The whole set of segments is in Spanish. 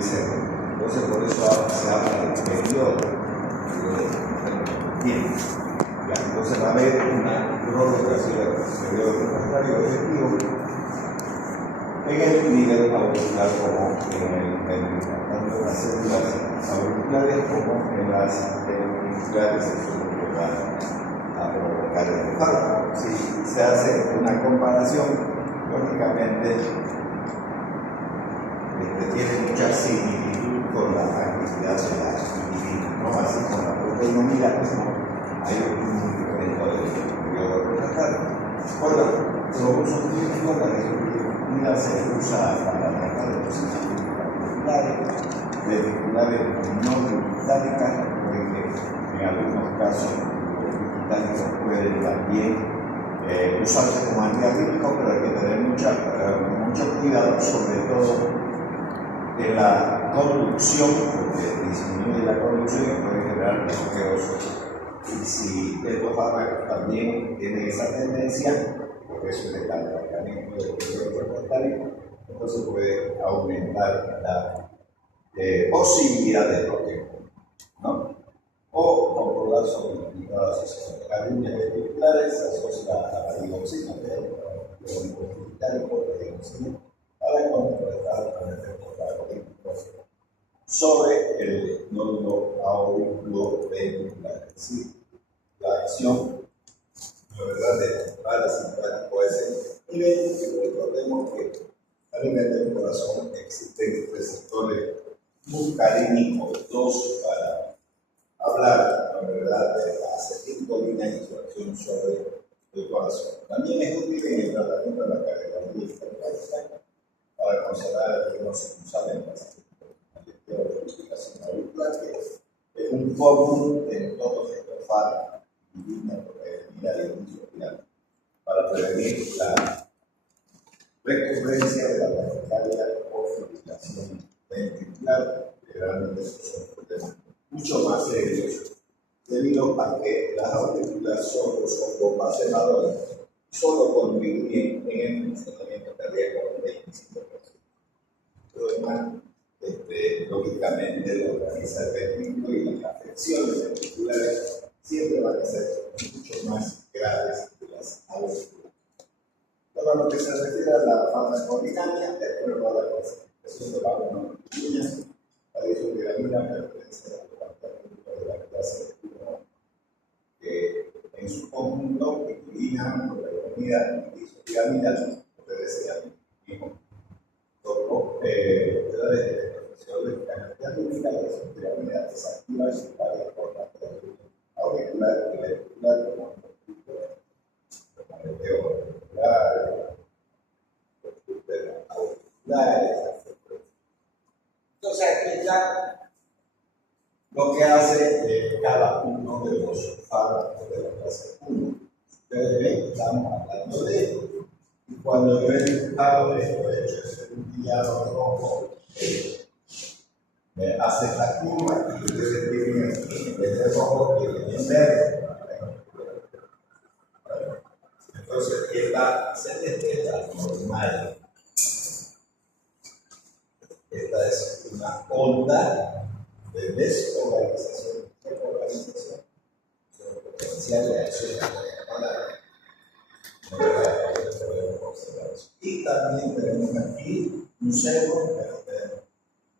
dicen, entonces por eso se habla de periodo. Bien, ya, entonces va a haber una prolongación del periodo refractario efectivo en el nivel auricular como en el tanto en las células auriculares como en las ventriculares a provocar el infarto. Si se hace una comparación, lógicamente tiene mucha similitud con la actividad de la insulina, ¿no? Así como la proteína, hay un incremento del periodo refractario. Bueno, los usos clínicos, la insulina se usa para tratar de los ventriculares no metálicas, porque en algunos casos los metálicos pueden también usarse como antiarrítmico, pero hay que tener mucho cuidado, sobre todo en la conducción, porque disminuye la conducción y puede generar bloqueos. Y si estos fármacos también tienen esa tendencia, porque es un mecanismo del periodo refractario, entonces puede aumentar la posibilidad de bloqueo, ¿no? O controlar sobre limitadas arritmias ventriculares asociadas a la digoxina, para contrarrestar con efectos terapéuticos sobre el nódulo auriculoventricular. Es decir, la acción de parasimpático a ese nivel, y recordemos que a nivel del corazón existen receptores muscarínicos 2 para hablar, la verdad, de la acetilcolina y su acción sobre el corazón. También es útil en el tratamiento de la cardiología hipertensiva para conservar el ritmo sinusal en pacientes con complicación auricular, que es un común en todos estos fármacos para prevenir la recurrencia de la taquicardia o fibrilación ventricular, que realmente son problemas mucho más serios, debido a que las auriculares son bombas cenadoras, solo contribuyen en el funcionamiento cardíaco un 25%. Lo demás, lógicamente, lo organiza el ventrículo, y las afecciones ventriculares siempre van a ser mucho más graves que las auriculares. Pero a lo que se refiere a la farmacodinámica, de acuerdo a la clasificación de la mononucleína, la disotiramina pertenece al departamento de la clase 1, que en su conjunto, insulina, proteína y disotiramina obedece al mismo grupo de la disotiramina desactiva y separa por la auricular y ventricular como entonces aquí ya lo que hace cada uno de los fármacos de la clase 1. Ustedes ven, estamos hablando de esto. Y cuando yo he dibujado esto, he hecho un pillado rojo, me hace la curva y ustedes tienen este rojo y en verde. Entonces, esta es normal. Esta es una onda de desorganización potencial de acción y también tenemos aquí un cero,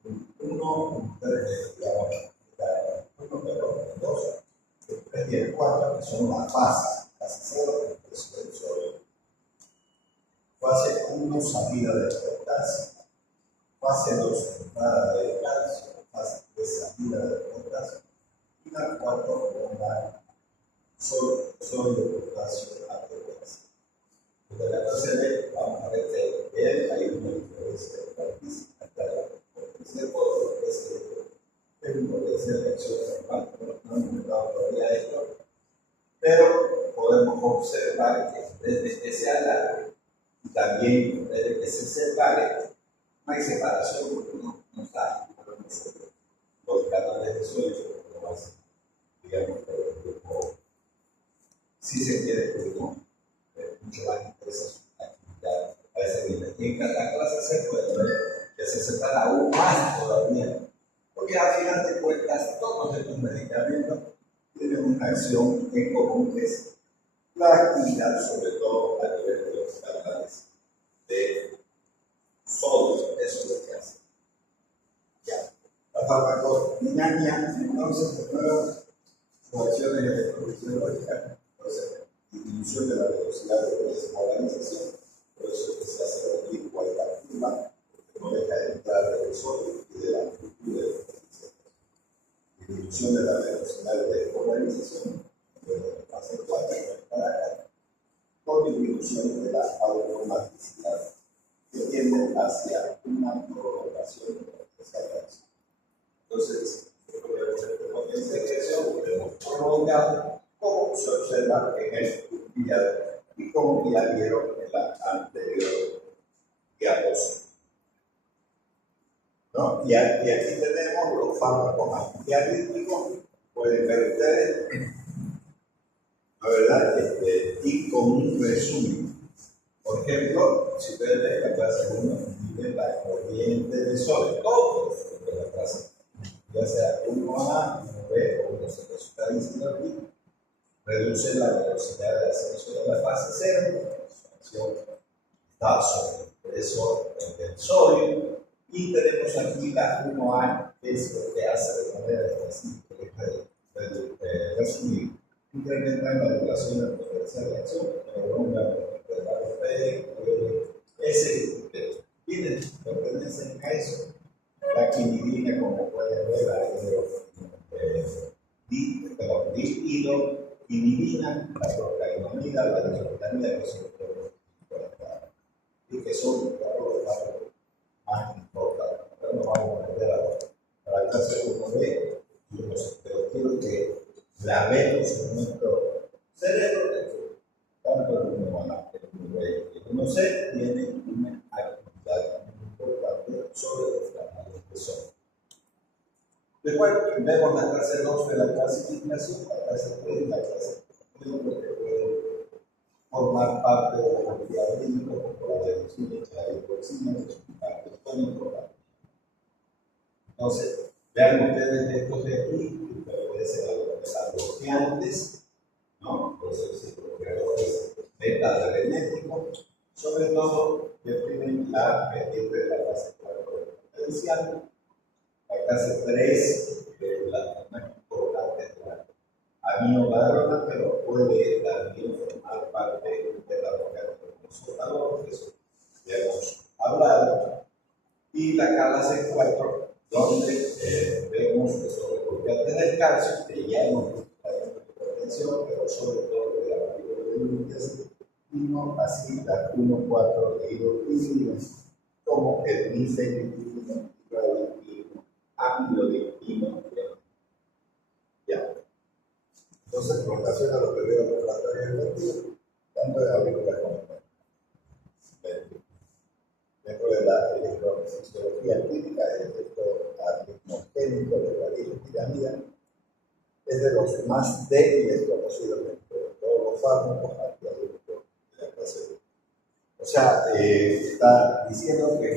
un 1, un 3, un 2, el 3 y el 4, que son las fases, fase 0, fase 1, salida de potasio, fase 2, entrada de calcio, fase 3, salida de potasio, y la 4, bomba sodio potasio a potasio. De la fase B, vamos a ver que hay una diferencia de física, es una potencia de acción normal, no hemos notado todavía esto, pero podemos observar que desde que se alargue y también desde que se separe, no hay separación porque no está los canales de suelo, como más, digamos, si se quiere, mucho más interesa su actividad a ese nivel. Y en cada clase se puede ver que se recetar aún más todavía, porque al final de cuentas todos estos medicamentos tienen una acción en común, que es la actividad, sobre todo a nivel de los canales de sodio. Eso es lo que hace. Ya. La farmacodinámica, entonces, de nuevo, coacciones electrofisiológicas, entonces, disminución de la velocidad de desmolarización, por eso es que se hace la igualdad activa, porque no deja de entrar del sodio y de la amplitud de la disminución de la velocidad de desmolarización, de fase 4 para acá, con disminución de la automaticidad, que tiende hacia una prolongación de esa reacción. Entonces, el potencia de reacción podemos prolongar, como se observa en el tutorial y como ya vieron en la anterior diapositiva. ¿No? Y aquí tenemos los fármacos antiarrítmicos, pueden ver ustedes, la verdad, y con un resumen. Por ejemplo, si ustedes ven la clase 1, miren la corriente de sodio, todos de la clase, ya sea 1A, 1B o 1C, eso está diciendo aquí, reduce la velocidad de ascenso de la fase 0, la expansión está sobre eso del sodio, y tenemos aquí la 1A, que es lo que hace de manera específica, resumir, incrementar la duración del potencial de acción, prolonga ese pertenecen a eso. La quinidina, como pueden ver, la dihidroquinidina, la procainamida, la disopiramida, que son y que son, claro, los más importantes. Pero no vamos a meter a la clase 1B, pero quiero que la vemos en nuestro cerebro, tanto el 1A, el 1B y el 1C tienen una actividad muy importante sobre los canales de sodio. Después vemos la clase 2 de la clasificación, la clase 3 y la clase 4, que puede formar parte de la cantidad química, como la adenosina y la hidroxina, que son parte muy importante. Entonces, vean ustedes estos de aquí, que pueden ser bloqueantes, ¿no? Entonces, bloqueadores beta-adrenéticos, sobre todo deprimen la pendiente de la clase 4 potencial. La clase 3, la más importante es la aminoladrona, pero puede también formar parte de la bloqueadora de consultador, que eso ya hemos hablado. Y la clase 4, donde vemos que son los bloqueantes del calcio, que ya hemos visto la hipertensión, pero sobre todo de la fibromialgia, y no así la 1,4 de hidroquinina, como el bifenilidino, amlodipino. Ya. Entonces, con relación a los periodos refractarios invertidos, tanto de agrícola como dentro de la electrofisiología clínica, el efecto arritmogénico de la disopiramida es de los más débiles conocidos dentro de todos los fármacos antiarrítmicos de la clase 1. O sea, está diciendo que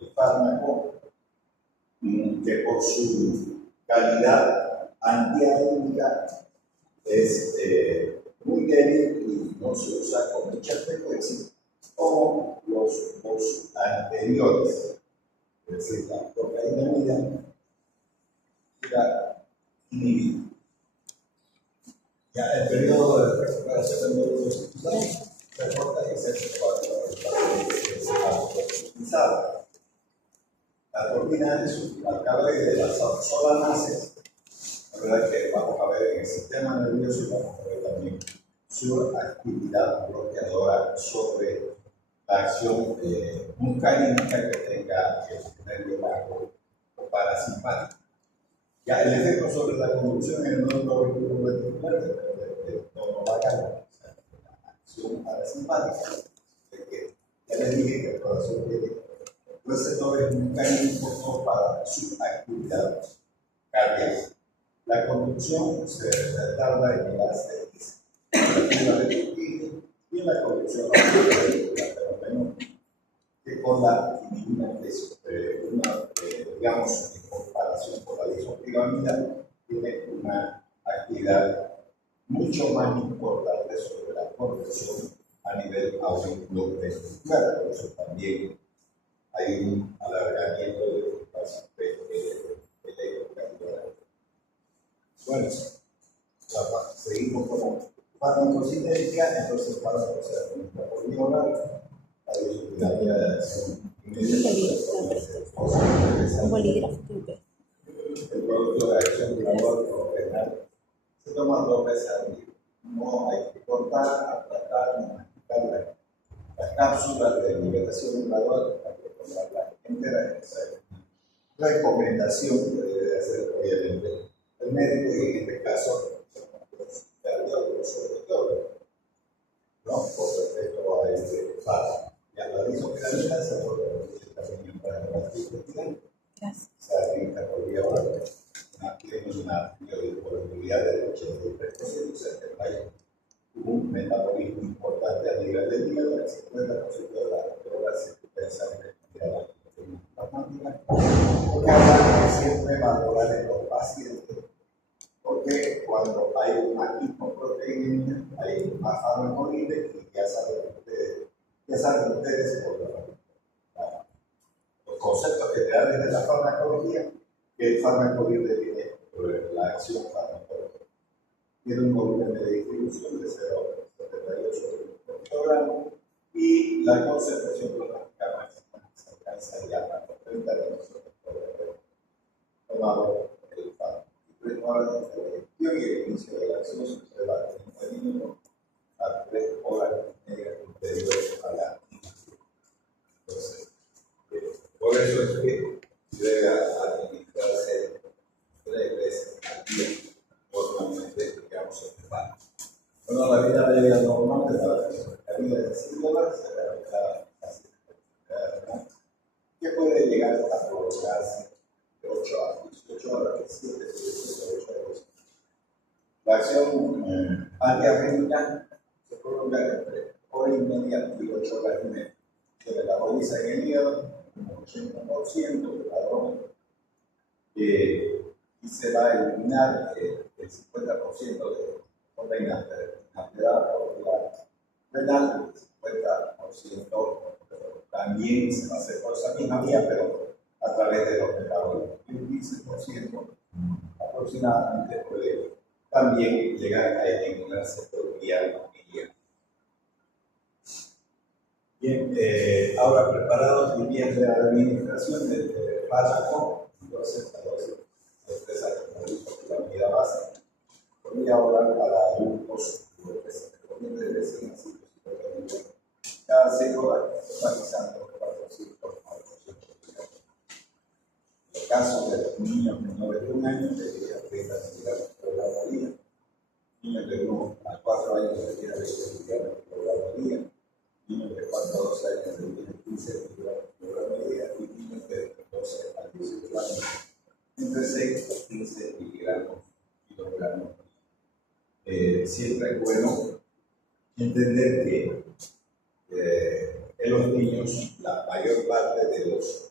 el fármaco, que por su calidad antiarrítmica es muy débil y no se usa con mucha frecuencia, como los dos anteriores, es decir, la procainamida y la quinidina. Ya el periodo de recuperación del método se reporta en 64 utilizado. La turbina es un alcaloide de las solanases. La verdad es que vamos a ver en el sistema nervioso y vamos a ver también su actividad bloqueadora sobre la acción muscarínica que tenga el nervio vago o parasimpático. Ya el efecto sobre la conducción en el nódulo ventricular depende del tono vagal, o sea, la acción parasimpática. Ya les dije que el corazón tiene receptores muscarínicos para su actividad cardíaca. La conducción se retarda en la actividad de Purkinje y en la conducción ventricular, pero menos que con la quinina, digamos, en comparación con la disopiramida, tiene una actividad mucho más importante sobre la corrección a nivel auricular. Por eso también hay un alargamiento de las electrocardiografías. Bueno, seguimos con farmacocinética, entonces farmacoterapia hormonal, la disopiramida de acción un bolígrafo. El producto de acción gradual renal se toma 2 veces al día. No hay que cortar, aplatar, ni masticar las cápsulas de liberación gradual, hay que tomarlas enteras. Esa es una recomendación que debe hacer, obviamente, el médico, y en este caso, los cardiólogos, sobre todo, ¿no? Por respecto a este fármaco. Ya la disopiramida se puede también para el intestinal. Se rica por vía oral. Tenemos una biodisponibilidad del 83%, o sea que hay un metabolismo importante a nivel del hígado, el 50% de las drogas se pensan en la farmacéutica, porque habrá que siempre valorar en los pacientes, porque cuando hay una hipoproteína, hay más farmacolide, y ya saben ustedes por los conceptos generales de la farmacología, que el farmacolide tiene la acción farmacológica. Tiene un volumen de distribución de 0,78 microgramos y la concentración plasmática máxima se alcanza ya a los 30 mililitros por tomado el fármaco. Y prepara la digestión y el inicio de la acción se va de 30 minutos a 3 horas y media posteriores a la ingestión. Entonces, por eso es que debe administrarse 3 veces al día, normalmente, digamos, en el baño. Bueno, la vida media normal de la vida de 5 horas se realiza casi que puede llegar a prolongarse de 8 a 18 horas, de 7 a 18 horas. La acción antiarrítmica se prolonga entre hora y media y 8 horas y media. Se metaboliza en el hígado un 80% de la droga y se va a eliminar el 50% de proteínas alterada por la renal, el 50% también se va a hacer por esa misma vía, pero a través de los metabolitos. Y un 15% aproximadamente puede también llegar a eliminarse por vía biliar. Bien, ahora preparados y bien de administración del fármaco, entonces la dosis expresa la unidad básica. Podría orar para adultos, lo que se recomienda de decir así, cada 6 horas, totalizando 400 a 800 miligramos. En el caso de los niños menores de 1 año, debería 30 miligramos por gramo al día. Niños de 1 a 4 años debería 20 miligramos por gramo al día. Niños de 4 a 12 años debería 15 miligramos por gramo al día. Y niños de 12 a 18 años entre 6 a 15 miligramos kilogramos. Siempre es bueno entender que en los niños la mayor parte de los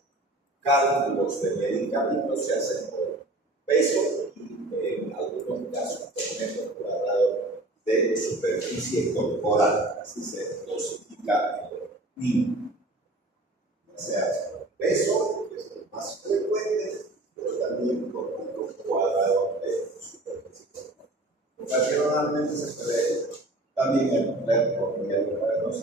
cálculos de medicamentos se hacen por peso y en algunos casos por metro cuadrado de superficie corporal, así se dosifica en los niños. O sea, peso, que es lo más frecuente, pero también por metro cuadrado de superficie corporal. Ocasionalmente se puede también emplear por vía de medicamentos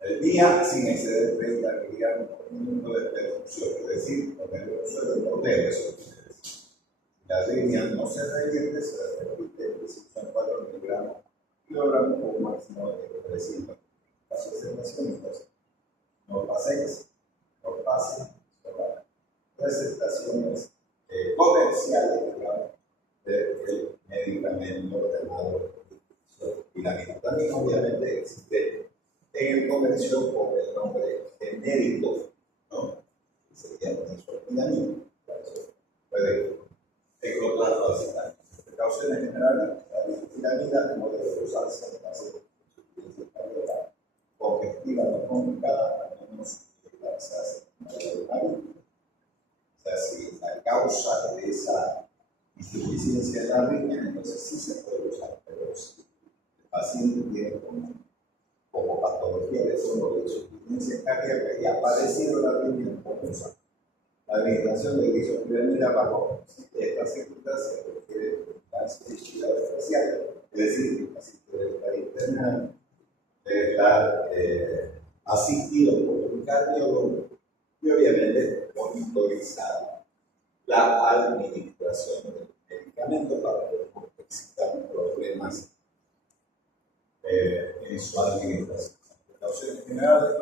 el día sin exceder 30 miligramos por minuto de reducción, es decir, poner el suelo por eso. La línea no se revierte, se repite que si son 4 miligramos kilogramos por un máximo de 300. Las observaciones, no paséis, no pasen, son las presentaciones comerciales, digamos, del medicamento llamado disopiramida. También, obviamente, existe en el comercio con el nombre genérico, ¿no? Que sería disopiramida. Puede encontrarlo así. Precauciones generales, la disopiramida no debe usarse en pacientes insuficiencia cardíaca congestiva no complicada, al menos se hace o sea, si la causa de esa insuficiencia es la arritmia, entonces sí se puede usar, pero si el paciente tiene como patología de fondo de insuficiencia cardíaca y ha padecido la arritmia, no puede usar. La administración de glisopiramida bajo estas circunstancias requiere sensibilidad especial, es decir, el paciente debe estar internado, debe estar asistido por un cardiólogo y obviamente monitorizar la administración del medicamento para que no existan problemas en su administración. En precauciones generales,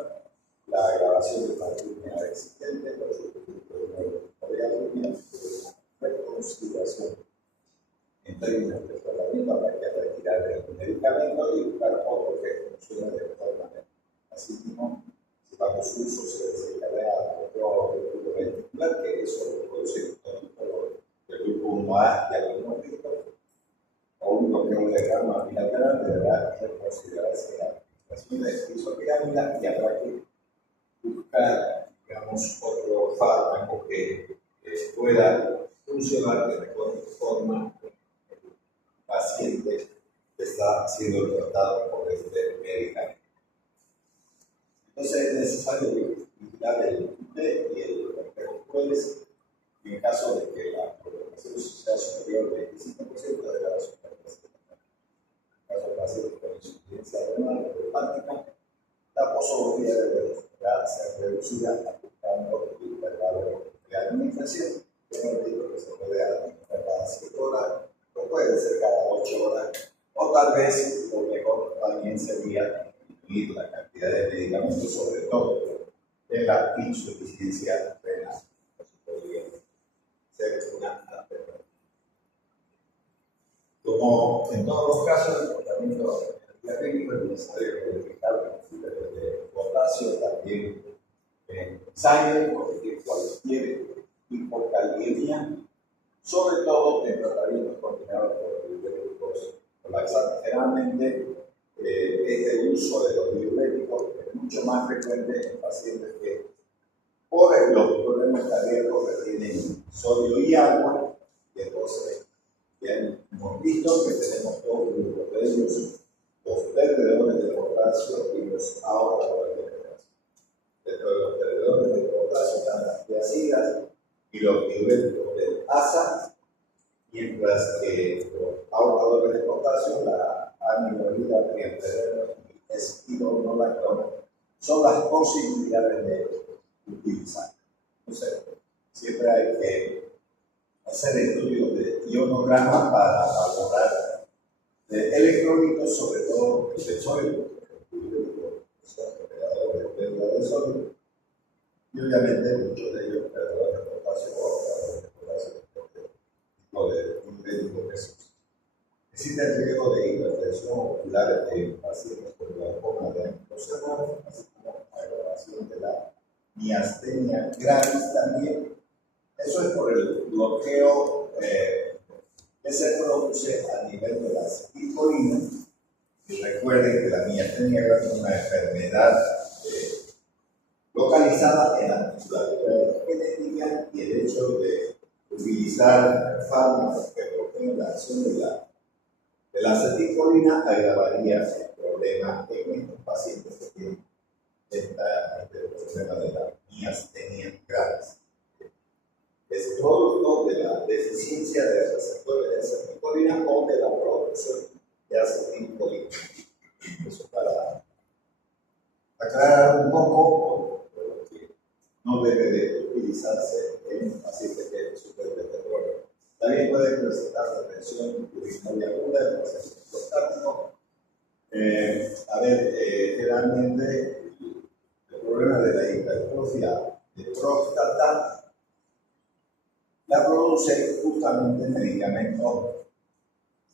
la agravación de la arritmia existente, los de arritmia, reconsideración en términos de tratamiento, habrá que retirar el medicamento y buscar otro que funcione de mejor manera. Asimismo, si bajo su uso se desencadena otro grupo ventricular, que eso produce todo el grupo 1A y algunos vistos, o un bloqueo de gama bilateral, deberá reconsiderarse la administración de glisopiramida y habrá que buscar, digamos, otro fármaco que pueda funcionar de mejor forma en el paciente que está siendo tratado por este medicamento. Entonces es necesario vigilar el T y el reflejo jueves, y en caso de que la programación sea superior al 25% de la supervivencia. En caso de pacientes con insuficiencia renal o hepática, la posología debe ser reducida ajustando el intervalo de administración. Hemos dicho que se puede administrar cada 7 horas, o puede ser cada 8 horas, o tal vez lo mejor también sería disminuir la cantidad de medicamentos, sobre todo en la insuficiencia renal. Eso podría ser una alternativa. Como en todos los casos, el tratamiento técnico es necesario verificar los niveles de potasio, también sangre, corregir cualquier hipocalcemia, sobre todo en tratamientos combinados con diuréticos laxantes. Generalmente, este uso de los diuréticos es mucho más frecuente en pacientes que, por los problemas cardíacos, retienen sodio y agua, y entonces ya hemos visto que tenemos dos grupos de ellos, los perdedores de potasio y los ahorradores de potasio. Dentro de los perdedores de potasio están las tiacidas y los diuréticos del ASA, mientras que los ahorradores de potasio, la amiloída, triamfetamina y espironolactona, son las posibilidades de utilizar. Entonces, siempre hay que hacer estudios de ionograma para valorar electrolitos, sobre todo el de sodio, los perdedores de sodio, y obviamente muchos de ellos perdedores de potasio o de potasio o de diuréticos pesos. Existe el riesgo de hipertensión ocular en pacientes con glaucoma de angiospermos, así como agravación de la miastenia gravis también. Eso es por el bloqueo que se produce a nivel de la acetilcolina. Y recuerden que la miastenia gravis es una enfermedad localizada en la musculatura genética, y el hecho de utilizar fármacos que bloqueen la acción de la acetilcolina agravaría el problema en estos pacientes que tienen este problema de la miastenia gravis. Es producto de la deficiencia de receptores de acetilcolina o de la producción de acetilcolina. Eso para aclarar un poco lo que no debe de utilizarse en pacientes que sufren de terror. También puede presentar retención urinaria aguda en los pacientes prostáticos. Generalmente el problema de la hipertrofia de próstata la produce justamente medicamentos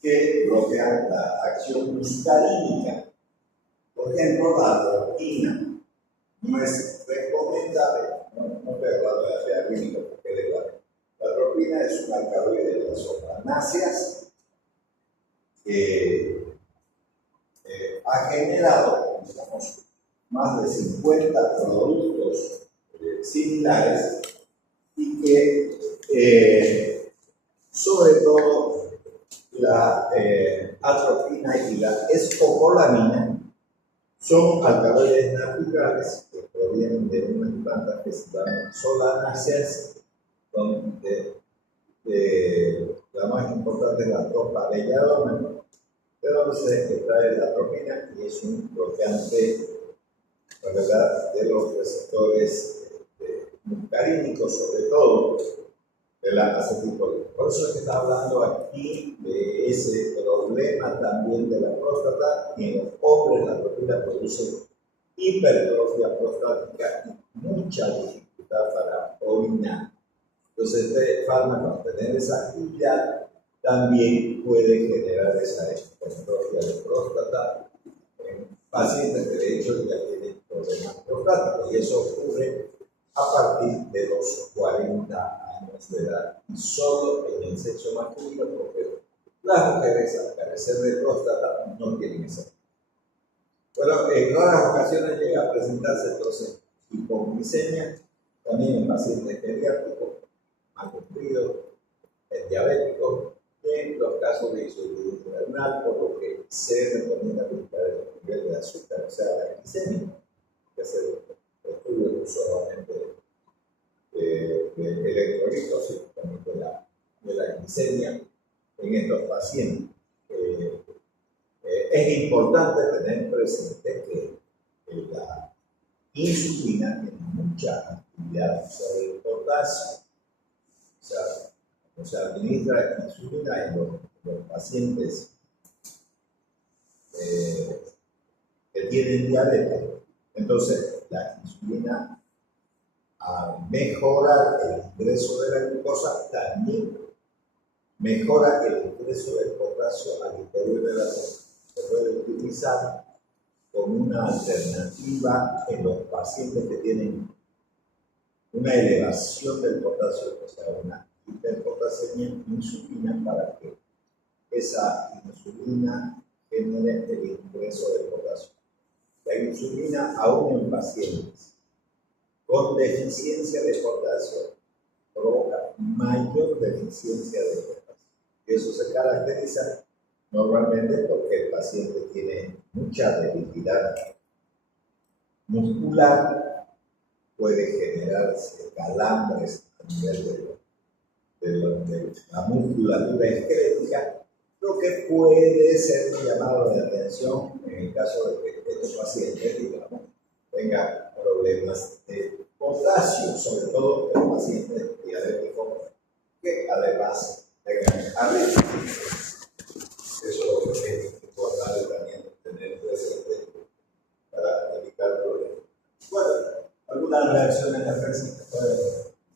que bloquean la acción muscarínica. Por ejemplo, la atropina no es recomendable, no estoy hablando de la feagrínica porque es legal. La atropina es un alcaloide de las sopranáceas que ha generado, digamos, más de 50 productos similares y que sobre todo la atropina y la escopolamina son alcaloides naturales que provienen de unas plantas que se llaman solanáceas, donde la más importante es la tropa belladona, de donde se extrae la atropina y es un bloqueante, la verdad, de los receptores muscarínicos, sobre todo de la acetilcolina. Por eso es que está hablando aquí de ese problema también de la próstata, y en los hombres la atropina produce hipertrofia prostática y mucha dificultad para orinar. Entonces este fármaco, al tener esa actividad, también puede generar esa hipertrofia de próstata en pacientes que de hecho ya tienen problemas prostáticos, y eso ocurre a partir de los 40 años de edad, y solo en el sexo masculino, porque las mujeres al carecer de próstata no tienen esa. Bueno, en raras ocasiones llega a presentarse entonces hipoglicemia, también en pacientes pediátricos, mal cumplidos, en diabéticos, y en los casos de insuficiencia renal, por lo que se recomienda limitar el nivel de azúcar, o sea, la glicemia, que se estudios no solamente de electrolitos, sino también de la glicemia en estos pacientes. Es importante tener presente que la insulina tiene mucha actividad sobre el potasio. O sea, se administra insulina en los pacientes que tienen diabetes. Entonces, la insulina, al mejorar el ingreso de la glucosa, también mejora el ingreso del potasio al interior de la célula. Se puede utilizar como una alternativa en los pacientes que tienen una elevación del potasio, o sea, una hiperpotasemia, insulina, para que esa insulina genere el ingreso del potasio. La insulina, aún en pacientes con deficiencia de potasio, provoca mayor deficiencia de potasio. Y eso se caracteriza normalmente porque el paciente tiene mucha debilidad muscular, puede generarse calambres a nivel de la musculatura esquelética, lo que puede ser un llamado de atención en el caso de que estos pacientes, digamos, tengan problemas de potasio, sobre todo en pacientes diabéticos que además tengan arritmias. Eso es importante también tener presente para evitar problemas. Bueno, algunas reacciones adversas pueden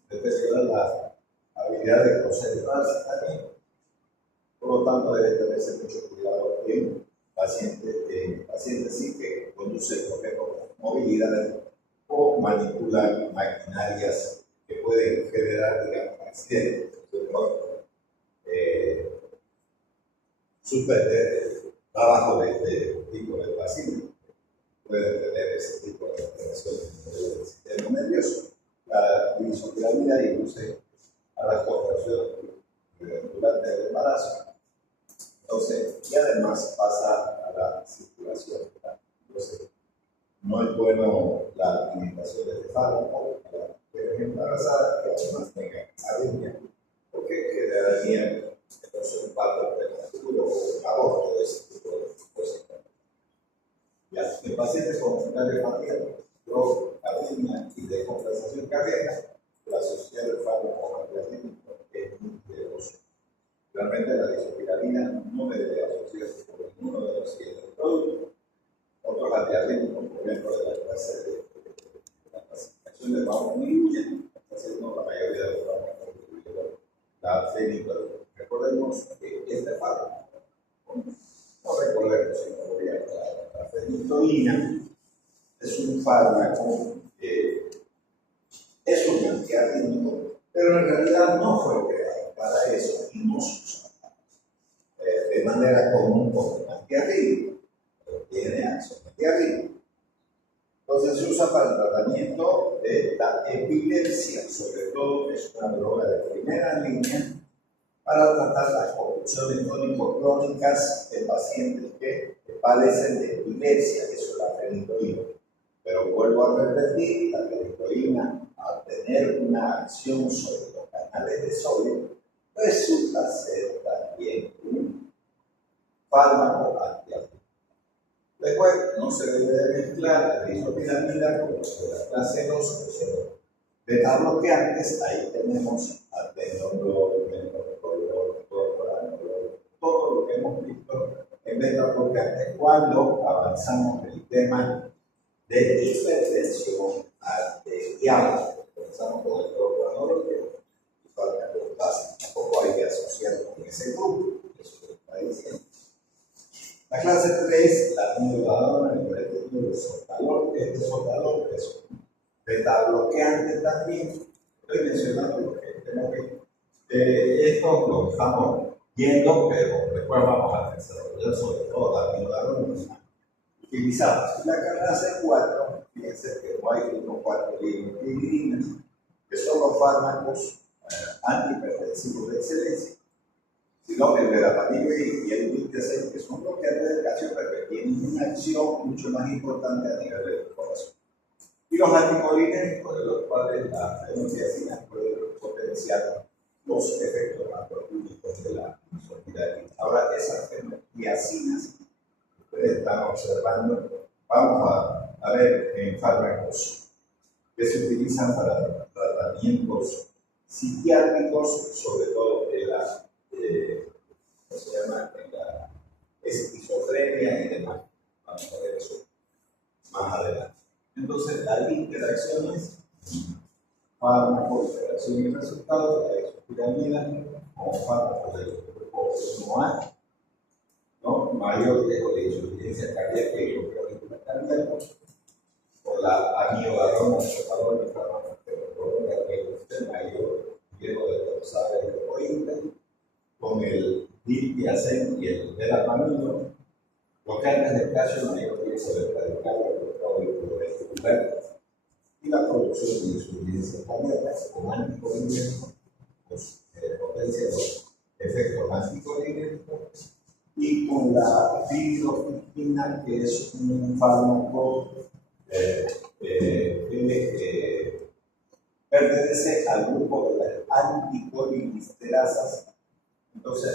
deteriorar la habilidad de concentrarse también. Por lo tanto, debe tenerse mucho cuidado en pacientes sí que conducen problemas con movilidad o manipulan maquinarias que pueden generar, digamos, accidentes. Trabajo de este tipo de pacientes pueden tener ese tipo de alteraciones del sistema nervioso. La disopiramida induce a la contracción durante el embarazo. Entonces, y además pasa a la circulación. Entonces, no es bueno la utilización de este fármaco para la mujer embarazada que además tenga arritmia, porque generaría entonces un parto prematuro o un aborto de ese tipo de cosas. Ya, en pacientes con cardiopatía, arritmia y descompensación cardíaca, la sociedad del fármaco antiarrítmico es muy peligrosa. Realmente la disopiramida no debe asociarse con ninguno de los siguientes productos. Otros antiarrítmicos, por ejemplo, de la clase de la clasificación de Baum-Meijer, está haciendo la mayoría de los fármacos, incluyendo la fenitoína. Recordemos que este fármaco, no recordemos, sino voy a la fenitoína, es un fármaco que es un antiarrítmico, pero en realidad no fue creado para eso y no se usa de manera común como un antiarrítmico. Tiene ejemplo, la epilepsia, sobre todo, es una droga de primera línea para tratar las convulsiones tónico-crónicas de pacientes que padecen de epilepsia, que es la fenitoína. Pero vuelvo a repetir, la fenitoína, al tener una acción sobre los canales de sodio, resulta ser también un fármaco antialérgico. Después, no se debe de mezclar la disopiramida con los de la clase 2, que son beta bloqueantes. Ahí tenemos atenolol, metoprolol, todo lo que hemos visto en beta bloqueantes cuando avanzamos en el tema de hipertensión arterial. Comenzamos con el propranolol, que fármacos básicos. Tampoco hay que asociar con ese grupo, eso lo está diciendo. La clase 3, la amiodarona, el pretendido de sotalol. Este sotalol es un beta bloqueante también. Estoy mencionando porque tenemos que esto lo estamos viendo, pero después vamos a desarrollar sobre todo la amiodarona utilizada. La clase 4, fíjense que no hay 1,4 ligopiridina, que son los fármacos antihipertensivos de excelencia, sino el verapamil y el glitazol, que son bloqueantes del calcio, pero que tienen una acción mucho más importante a nivel del corazón. Y los anticolinérgicos, de los cuales la fenotiazina puede potenciar los efectos macroquímicos de la solidaridad. Ahora, esas fenotiazinas que ustedes están observando, vamos a ver en fármacos que se utilizan para tratamientos psiquiátricos, sobre todo de la ¿cómo se llama? La esquizofrenia y demás. Vamos a ver eso más adelante. Entonces, las interacciones, fármaco, interacción y resultado de la isopiramida como fármaco del grupo 1A, ¿no? Mayor riesgo de insuficiencia cardíaca y bloqueo cardíaco, por la amiodarona, sotalol y fármacos que provocan mayor riesgo de causar el hemorroide, con el diltiazem y el verapamil, bloqueantes de calcio mayor riesgo de radical y la producción de insuficiencia cardíaca con anticolinérgicos, potencia los efectos anticolinérgicos, y con la piridoxina, que es un fármaco que pertenece al grupo de las anticolinsterasas. Entonces,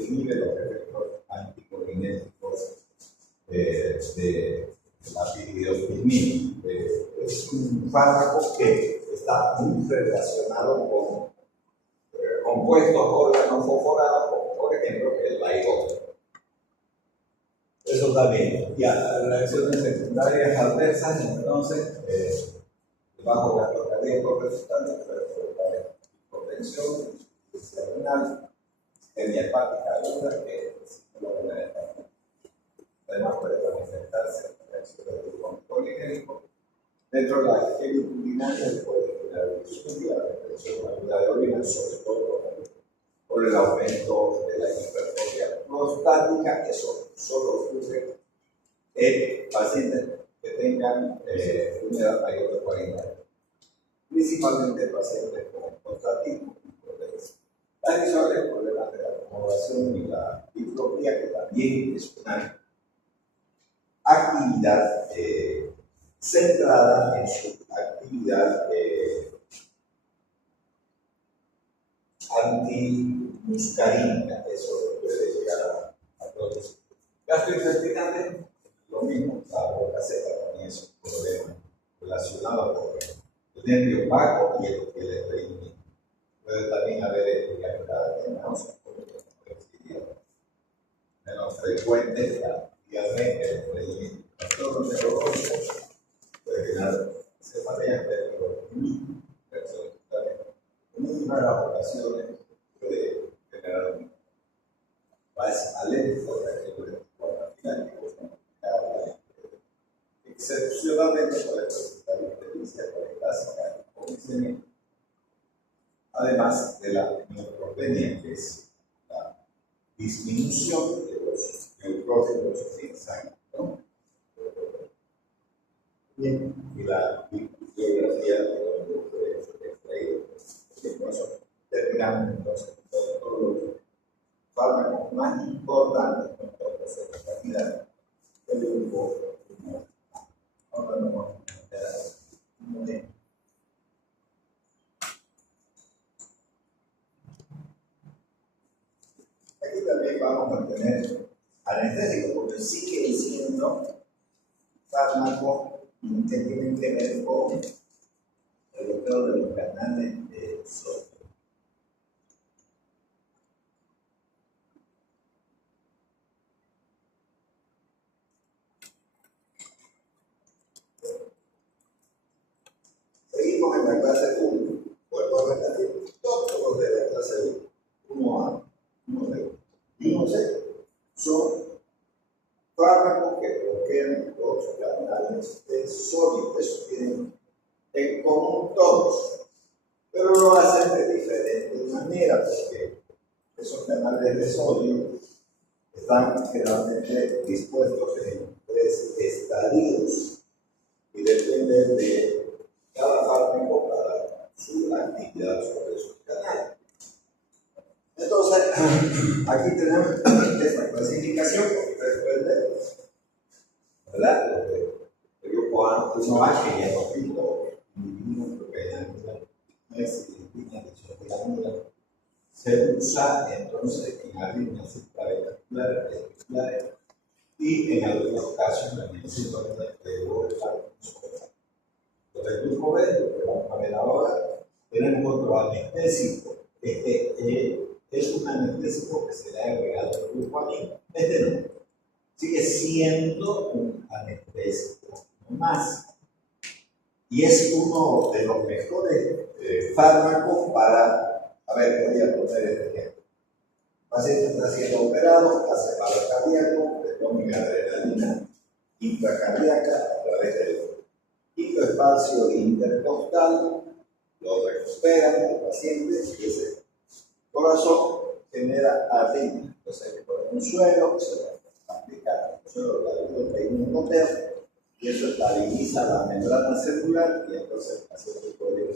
inhibe los efectos anticolinérgicos de la piridoxina. Es un fármaco que está muy relacionado con compuestos organofosforados, como por ejemplo el vaigón. Eso también. Ya, las reacciones secundarias adversas, entonces, bajo gasto cardíaco resultante, pero hipotensión, insuficiencia renal, isquemia hepática aguda, que es síndrome de Hepatitis. Además, puede manifestarse reacciones de grupo colinérgico. Dentro de la isquemia urinaria puede generar disfunción, la retención aguda de orina, sobre todo por el aumento de la hipertrofia prostática. Eso solo ocurre en pacientes que tengan una edad mayor de 40 años, principalmente pacientes con prostatismo y hipertensión. Adicionales, problemas de la acomodación y la diplopía, que también es una actividad centrada en su actividad antimuscarínica. Eso puede llegar a producir. Gastrointestinales, lo mismo, la boca seca también es un problema relacionado con el nervio vago y el estreñimiento. Puede también haber diarrea en náuseas, menos frecuente la diarrea, el estreñimiento. Todo lo neurológico puede generar cefaleas, pero en muy raras ocasiones puede generar un país alérgico, excepcionalmente puede presentar hipertensión clásica o glicemia, además de la neutropenia, que es la disminución de los neutrófilos en sangre, ¿no? Bien, y la llaman entonces todos los fármacos más importantes con toda la cantidad del grupo. Ahora no vamos a meter un momento. Aquí también vamos a tener anestésicos, porque sigue siendo fármacos que tienen que ver con el bloqueo de los canales de sodio. Seguimos en la clase 1. Vuelvo a repetir, todos los de la clase 1, 1A, 1B y 1C, son fármacos que bloquean los canales de sodio. Eso tienen en común todos, pero lo hacen de diferentes maneras, porque esos canales de sodio están generalmente dispuestos en 3 estadios y dependen de cada fármaco para su actividad sobre esos canales. Entonces, aquí tenemos esta clasificación, porque ustedes pueden ver, ¿verdad? El grupo A, 1A, que ya hemos visto, se usa entonces en arritmias supraventrículares y en algunos casos en la medicina de el grupo B, lo que vamos a ver ahora, tenemos otro anestésico. Este es un anestésico que se le ha agregado al grupo A. Este no. Sigue siendo un anestésico más. Y es uno de los mejores fármacos para, a ver, voy a poner este ejemplo. El paciente está siendo operado, hace paro cardíaco, le toman adrenalina intracardíaca a través del hipoespacio intercostal, lo recuperan al paciente y ese corazón genera arritmia. Entonces hay que poner un suero, se va a aplicar un suero de un goteo y eso estabiliza la membrana celular y entonces el paciente puede,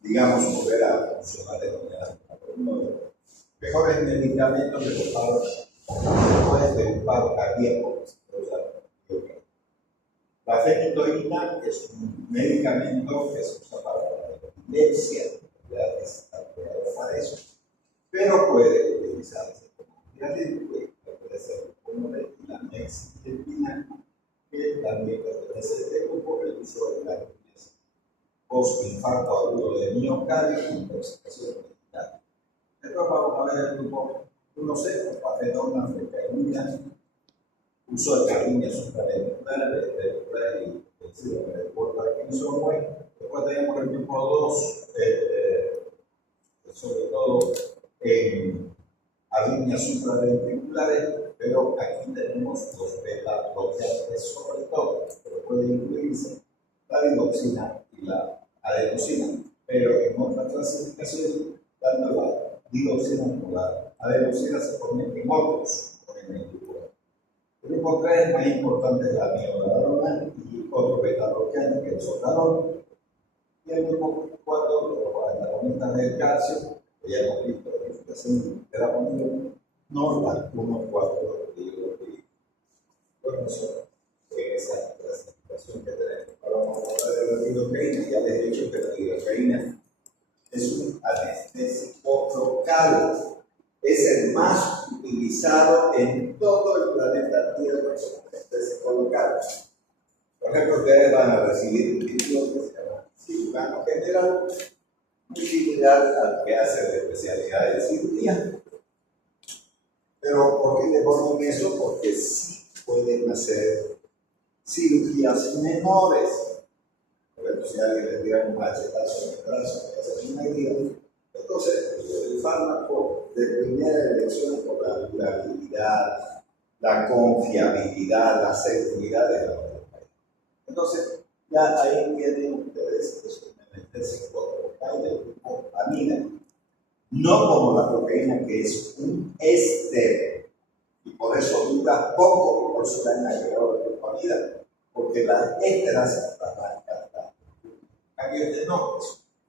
digamos, volver a funcionar de manera normal. Uno de los mejores medicamentos de los paros después de un paro cardíaco. La fenitoína es un medicamento que se usa para la epilepsia, ya está creado para eso, pero puede utilizarse como diurético, puede ser como la mexitina, que también pertenece a este grupo, el uso de la post-infarto agudo de miocardio y intoxicación medicinal. Después vamos a ver el grupo 1C, cafetona, flecainina, uso de cardinia supraventricular, y el Parkinson Way. Después tenemos el grupo 2, sobre todo en arritmias supraventriculares, pero aquí tenemos los beta bloqueantes sobre todo, pero puede incluirse la digoxina y la adenosina, pero en otra clasificación, tanto la digoxina como la adenosina se ponen en otros, en el grupo. El grupo 3 más importante es la miodarona y otro beta bloqueante que es el sotalol. Y el grupo 4, los antagonistas del calcio, que ya hemos visto la inflación de la comida, no las 1, 4 y bueno, eso en esa clasificación que tenemos. Ahora vamos a hablar de la lidocaína. Ya les he dicho que la lidocaína es un anestésico local. Es el más utilizado en todo el planeta Tierra como anestésico local. Por ejemplo, ustedes van a recibir un título que se llama cirujano general, muy similar al que hace de especialidad de cirugía. Pero ¿por qué le ponen eso? Porque sí pueden hacer cirugías menores. Por ejemplo, si alguien le tira un machetazo en el brazo, que hace una herida, entonces el fármaco de primera elección por la durabilidad, la confiabilidad, la seguridad de la medicación. Entonces, ya ahí tienen ustedes que es un anestésico local del grupo amina, no como la proteína que es un éster, y por eso dura poco, y por eso le han agregado la dopamina, porque las ésteras arrancan. Aquí este no,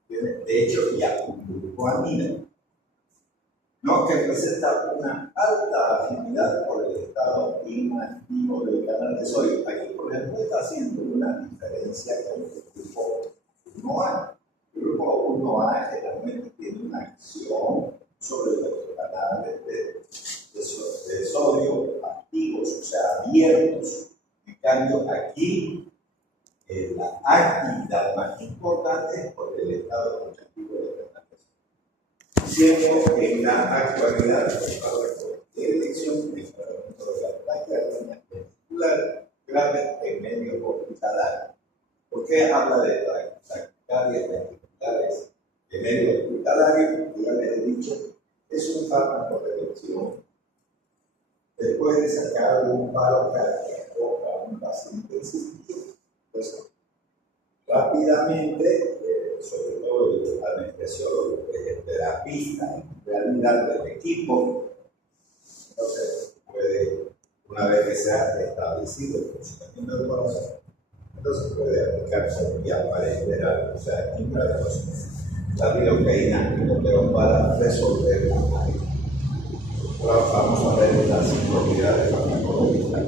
de hecho ya un grupo amina. ¿no? Que presenta una alta afinidad por el estado inactivo del canal de sodio. Aquí, por ejemplo, está haciendo una diferencia con el grupo 1A. El grupo 1A generalmente tiene una acción sobre los canales de sodio activos, o sea, abiertos. En cambio, aquí la actividad más importante es por el estado inactivo del canal de sodio. Siendo en la actualidad, de elección, el tratamiento de la taquicardia ventricular grave en medio hospitalario. ¿Por qué habla de taquicardias ventriculares en medio hospitalario? Ya les he dicho, es un fármaco de elección. Después de sacar un paro cardíaco a un paciente sensitivo, pues rápidamente, sobre todo el anestesiólogo, que es el terapista, en realidad del equipo, entonces puede, una vez que se ha establecido el funcionamiento del corazón, entonces puede aplicar por vía parenteral, o sea, intravenosa, la lidocaína, pero para resolver la máquina. Ahora vamos a ver las propiedades farmacológicas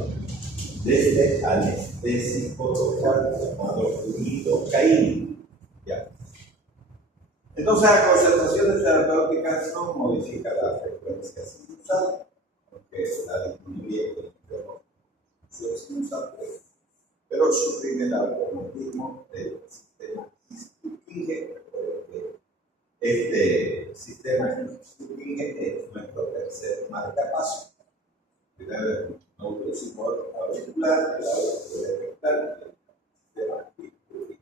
de este anestésico local llamado lidocaína. ¿Ya? Entonces, las concentraciones terapéuticas no modifican la frecuencia sinusal, porque la disminuye con el función sinusal, pero suprime el automatismo del sistema His-Purkinje. Este sistema His-Purkinje es nuestro tercer marcapaso. Primero el neurosimor auricular, el auricular rectal, el sistema His-Purkinje.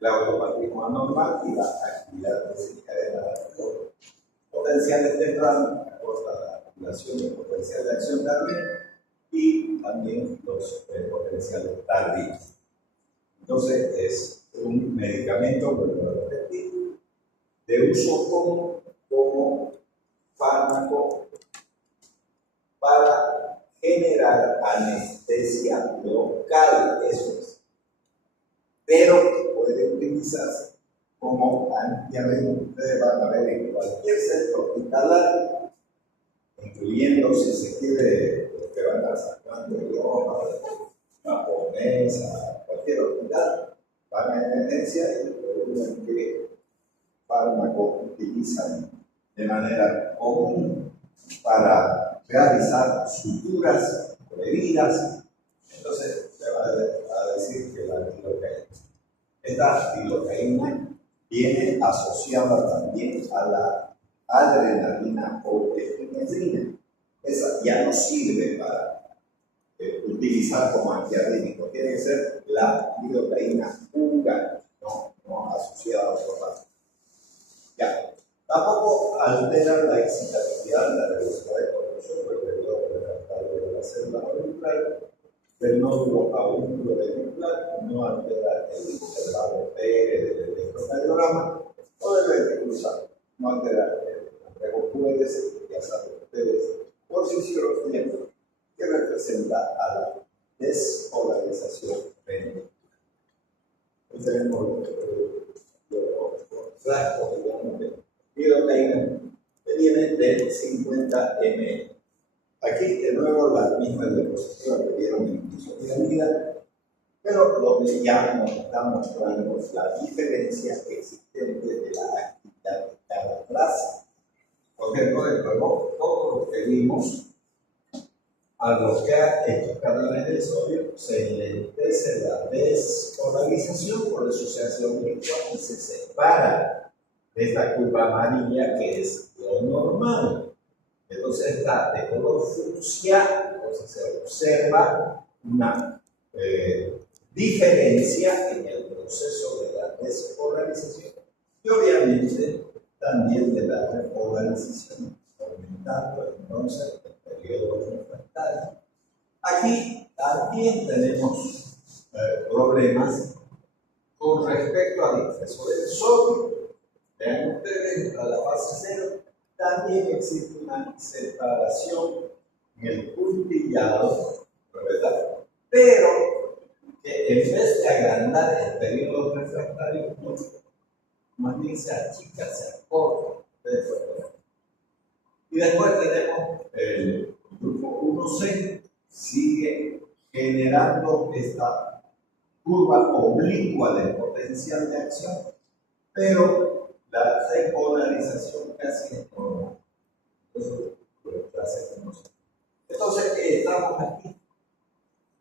El automatismo anormal y la actividad desencadenada por potenciales tempranos, que aporta la activación del potencial de acción también, y también los potenciales tardíos. Entonces, es un medicamento, vuelvo a repetir, de uso como fármaco para generar anestesia local, eso es. Pero puede utilizarse como antialérgico. Ustedes van a ver en cualquier centro hospitalario, incluyendo, si se quiere, los que van a San de Roma, japonesa, cualquier hospital, van a emergencia y preguntan qué fármaco utilizan de manera común para realizar suturas o heridas. Entonces se va a decir que la lidocaína. Esta lidocaína viene asociada también a la adrenalina o epinefrina. Esa ya no sirve para utilizar como antiarrítmico. Tiene que ser la lidocaína pura, no asociada a otro fármaco. Ya. Tampoco altera la excitabilidad, la velocidad de corrosión por el periodo refractario de la célula auricular, del nódulo auriculo ventricular, no altera el intervalo P del electrocardiograma o del ventrículo sano, no altera el puede ser, ya saben ustedes, posición que representa a la despolarización ventricular. Tenemos frascos, digamos, de lidocaína que viene de 50 ml. Aquí, de nuevo, la misma diapositiva que vieron en isopiramida, pero donde ya nos está mostrando la diferencia existente de la actividad de cada clase. Porque, por ejemplo, todos los que vimos, al bloquear estos canales de sodio, se enlentece la despolarización por asociación virtual y se separa de esta curva amarilla que es lo normal. Entonces está de color fucsia, entonces se observa una diferencia en el proceso de la despolarización y obviamente también de la repolarización, aumentando entonces el periodo refractario. Aquí también tenemos problemas con respecto al exceso del sodio. Vean ustedes, a la fase 0 también existe una separación en el puntillado, ¿verdad? Pero que en vez de agrandar el periodo refractario, más bien se achica, se acorta. Y después tenemos el grupo 1C, sigue generando esta curva oblicua del potencial de acción, pero la repolarización casi es normal. Entonces, estamos aquí,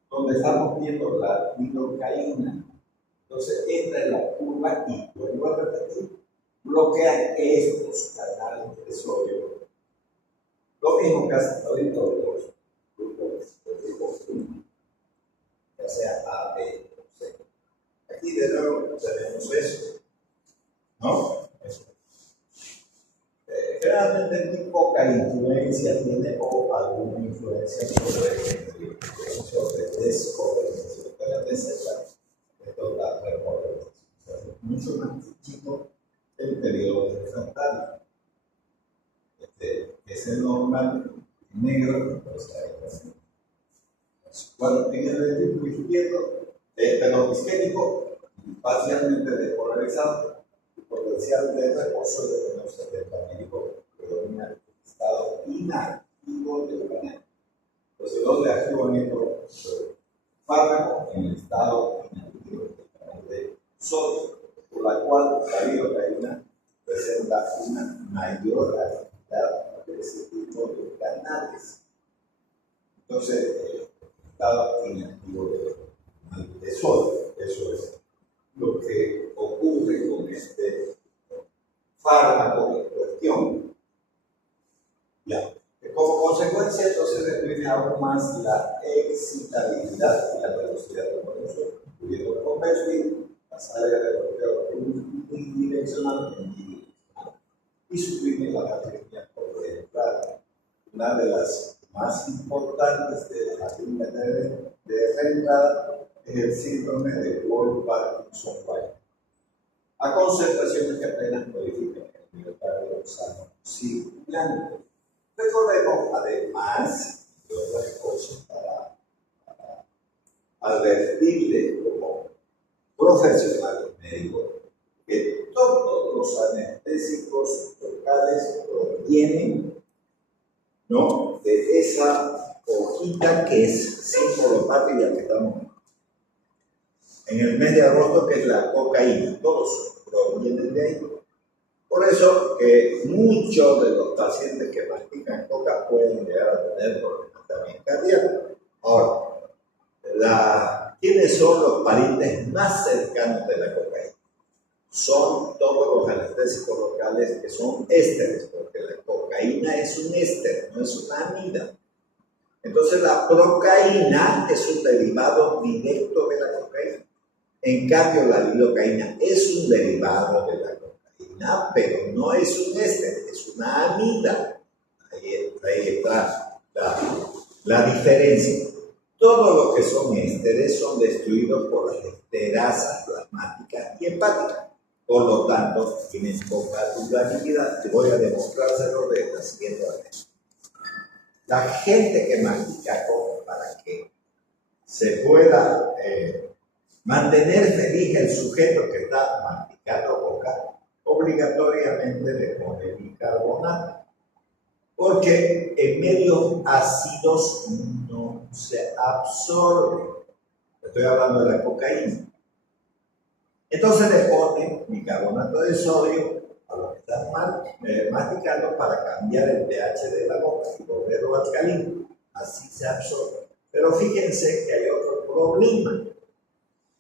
donde estamos viendo la lidocaína. Entonces, esta es la curva y vuelvo a repetir, bloquean estos canales de sodio. Lo mismo que hacen ahorita los grupos de grupo 1, ya sea A, B o C. Aquí de nuevo tenemos eso, ¿no? Eso. Generalmente muy poca influencia tiene o alguna influencia sobre descoordinación. Puede ser esto la repolarización. Mucho más chiquito el periodo de frontal. Es el normal negro, pues ahí. Bueno, en el ventrículo izquierdo, perdón, isquémico, parcialmente despolarizado, el potencial de reposo de menos 70 predomina el estado inactivo del canal. Entonces, ¿dónde actúan estos fármacos? En el estado inactivo del canal de sodio, por la cual la lidocaína presenta una mayor actividad de ese tipo de canales. Entonces, estado inactivo de sodio, eso es lo que ocurre con este fármaco en cuestión. Ya. Como consecuencia, entonces deprime aún más la excitabilidad y la velocidad de movimiento, incluyendo convertir la salida de bloqueo unidireccional en bidireccional y suprime la arritmia por ejemplo, una de las más importantes de la arritmia de reentrada es el síndrome de Wolff-Parkinson-White, a concentraciones que apenas modifican el miocardio sano circulante. Recordemos, además de otras cosas, para advertirle como profesionales médicos que todos los anestésicos locales provienen, ¿no?, de esa hojita que es sincolopatía que estamos en el mes de agosto, que es la cocaína. Todos provienen de ahí. Por eso que muchos de los pacientes que mastican coca pueden llegar a tener problemas también cardíacos. Ahora, ¿quiénes son los parientes más cercanos de la cocaína? Son todos los anestésicos locales que son ésteres, porque la cocaína es un éster, no es una amida. Entonces la procaína es un derivado directo de la cocaína. En cambio, la lidocaína es un derivado de la cocaína, pero no es un éster, es una amida. Ahí está la diferencia. Todos los que son ésteres son destruidos por las esterasas plasmáticas y hepáticas. Por lo tanto, tienen poca durabilidad. Te voy a demostrárselo de la siguiente manera. La gente que mastica coca, para que se pueda mantener feliz el sujeto que está masticando coca, obligatoriamente le pone bicarbonato, porque en medios ácidos no se absorbe. Estoy hablando de la cocaína. Entonces le ponen bicarbonato de sodio a lo que están masticando para cambiar el pH de la boca y volverlo alcalino. Así se absorbe. Pero fíjense que hay otro problema.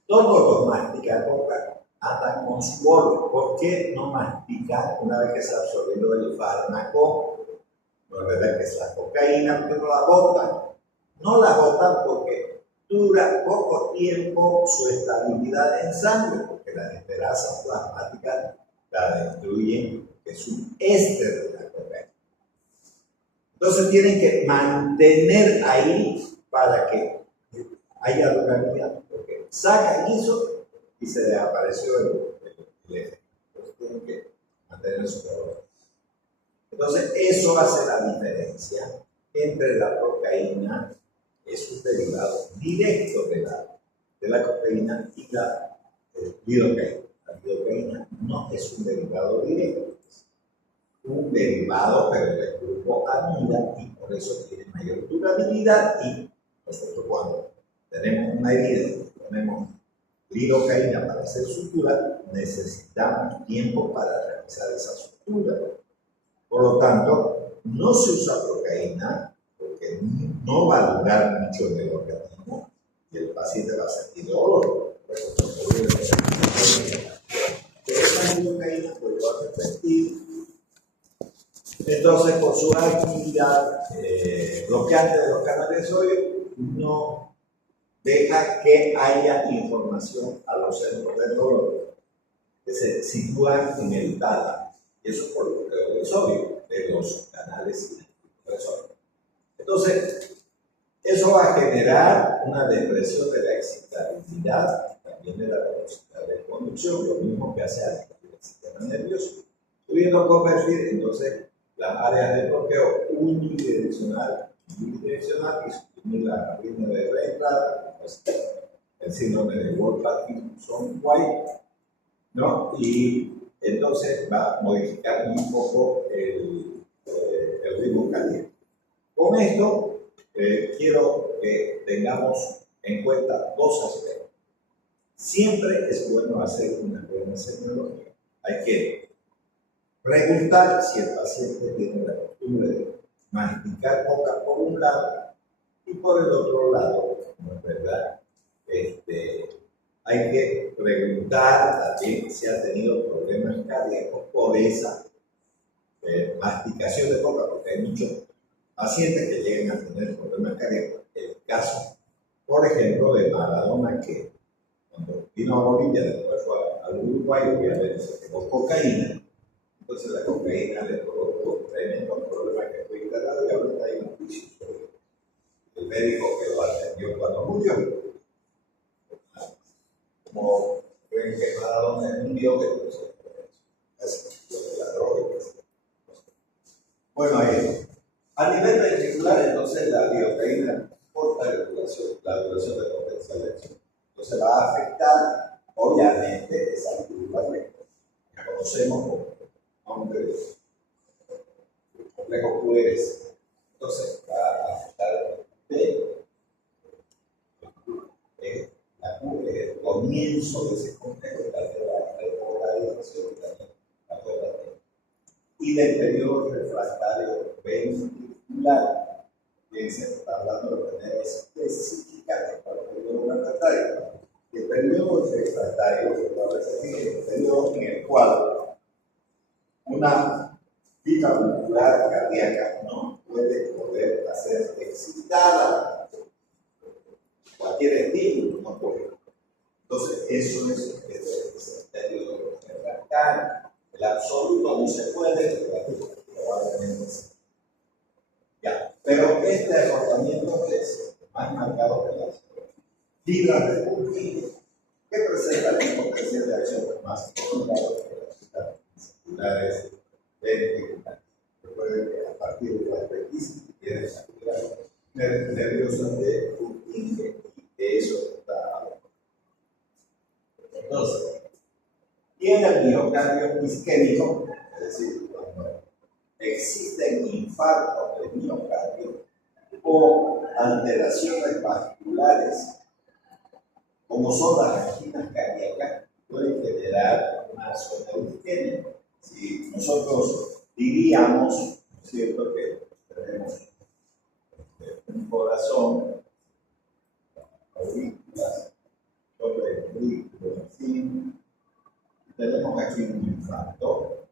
Todos los masticacoca andan con su bolo. ¿Por qué no mastican una vez que se ha absorbido el fármaco? No es verdad que es la cocaína, pero la botan. No la botan porque dura poco tiempo su estabilidad en sangre, porque las esterasas plasmáticas la destruyen, que es un éster de la cocaína. Entonces tienen que mantener ahí para que haya durabilidad, porque sacan eso y se desapareció el efecto. Entonces tienen que mantener su valor. Entonces eso hace la diferencia entre la cocaína, es un derivado directo de la cocaína, y la lidocaína. La lidocaína no es un derivado directo, es un derivado, pero del grupo amida, y por eso tiene mayor durabilidad. Y nosotros, cuando tenemos una herida, ponemos lidocaína para hacer sutura, necesitamos tiempo para realizar esa sutura. Por lo tanto, no se usa procaína porque no va a durar mucho en el organismo y el paciente va a sentir dolor. Esa lidocaína pues va a repetir. Entonces, por su actividad bloqueante de los canales de sodio, no deja que haya información a los centros del dolor que se sitúan en el tálamo. Y eso por lo que del sodio, de los canales de sodio. Entonces, eso va a generar una depresión de la excitabilidad, también de la velocidad de conducción, lo mismo que hace al sistema nervioso, pudiendo convertir entonces las áreas de bloqueo unidireccional y suprimir la arritmia de reentrada, pues, el síndrome de Wolff-Parkinson-White, ¿no? Y entonces va a modificar un poco el ritmo cardíaco. Con esto, quiero que tengamos en cuenta dos aspectos. Siempre es bueno hacer una buena semiología. Hay que preguntar si el paciente tiene la costumbre de masticar coca por un lado y por el otro lado, ¿no es verdad? Hay que preguntar también si ha tenido problemas cardíacos por esa masticación de coca, porque hay muchos pacientes que llegan a tener problemas cardíacos. El caso, por ejemplo, de Maradona, que cuando vino a Bolivia, después fue al Uruguay, obviamente se tomó cocaína. Entonces la cocaína le provocó tremendo problema que fue internado y ahorita hay un juicio sobre el médico que lo atendió cuando murió. Como creen que Maradona es un dios, entonces es lo de la droga. Bueno, a nivel ventricular, entonces la lidocaína corta la duración de potencial de acción. Entonces va a afectar, obviamente, esa curva que conocemos como nombre de complejo QRS. Entonces va a afectar la Q es el comienzo de ese complejo, la repolarización y del periodo refractario ventricular, que se está hablando de manera específica para el periodo refractario. El periodo refractario es el periodo en el cual una fibra muscular cardíaca no puede poder hacer excitada. Cualquier estímulo no puede. Entonces, eso es el periodo refractario. El absoluto no se puede, probablemente sí. Ya, pero este agotamiento es más marcado que las fibras de Purkinje, que presentan hipotensión de acción más prolongada que las fibras musculares ventriculares. Recuerden que a partir de la P15 tienes actividad nerviosa de Purkinje y de eso está hablando. Entonces, y en el miocardio isquémico, es decir, cuando existen infartos del miocardio o alteraciones vasculares, como son las anginas cardíacas, pueden generar una zona isquémica. Si nosotros diríamos, ¿no es cierto?, que tenemos un corazón, aurículas, sobre el vehículo, así, tenemos aquí un infarto,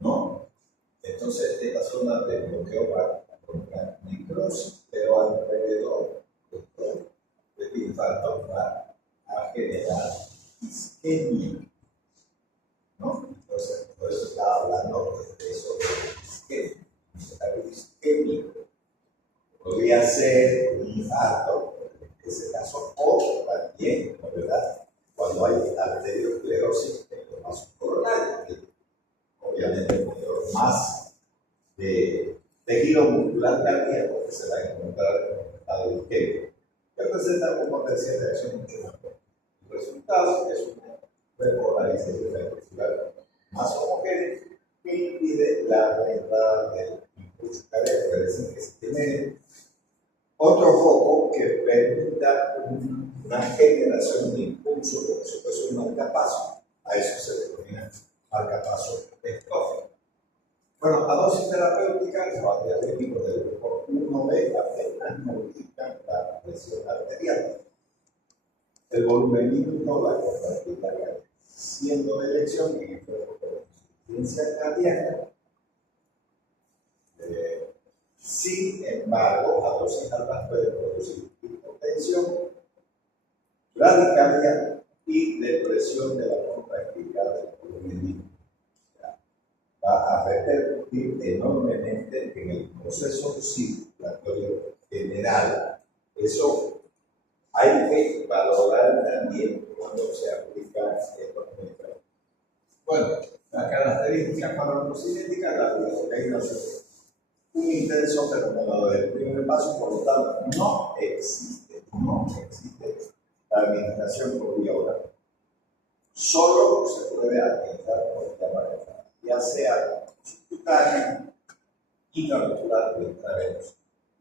¿no? Entonces, esta zona de bloqueo va a provocar necrosis, pero alrededor de este infarto va a generar isquemia, ¿no? Entonces, por eso estaba hablando de eso de isquemia. Podría ser un infarto, en ese caso, o también, ¿verdad?, cuando hay arteriosclerosis en los vasos coronarios, obviamente mayor más de tejido muscular cardíaco que se va a encontrar en el estado isquémico, que presenta un potencial de acción mucho más fuerte. El resultado es una repolarización ventricular más homogénea que impide impide la entrada del impulso cardíaco, es decir, que se tiene otro foco que permita una generación de impulso, como si fuese un marcapaso. A eso se denomina marcapaso ectógeno. Bueno, a dosis terapéutica, los diabéticos del grupo 1B apenas modifican la presión arterial, el volumen mínimo, la contractilidad cardíaca, siendo de elección en el cuerpo con insuficiencia cardíaca. Sin embargo, a dosis altas puede producir hipotensión, bradicardia y depresión de la contractilidad del volumen mínimo. Va a repercutir enormemente en el proceso circulatorio general. Eso hay que valorar también cuando se aplica estos medicamentos. Bueno, las características farmacocinéticas, la lidocaína es un intenso fenómeno del primer paso, por lo tanto, no existe la administración por vía oral. Solo se puede administrar por vía oral, ya sea subcutánea, intramuscular o intravenosa.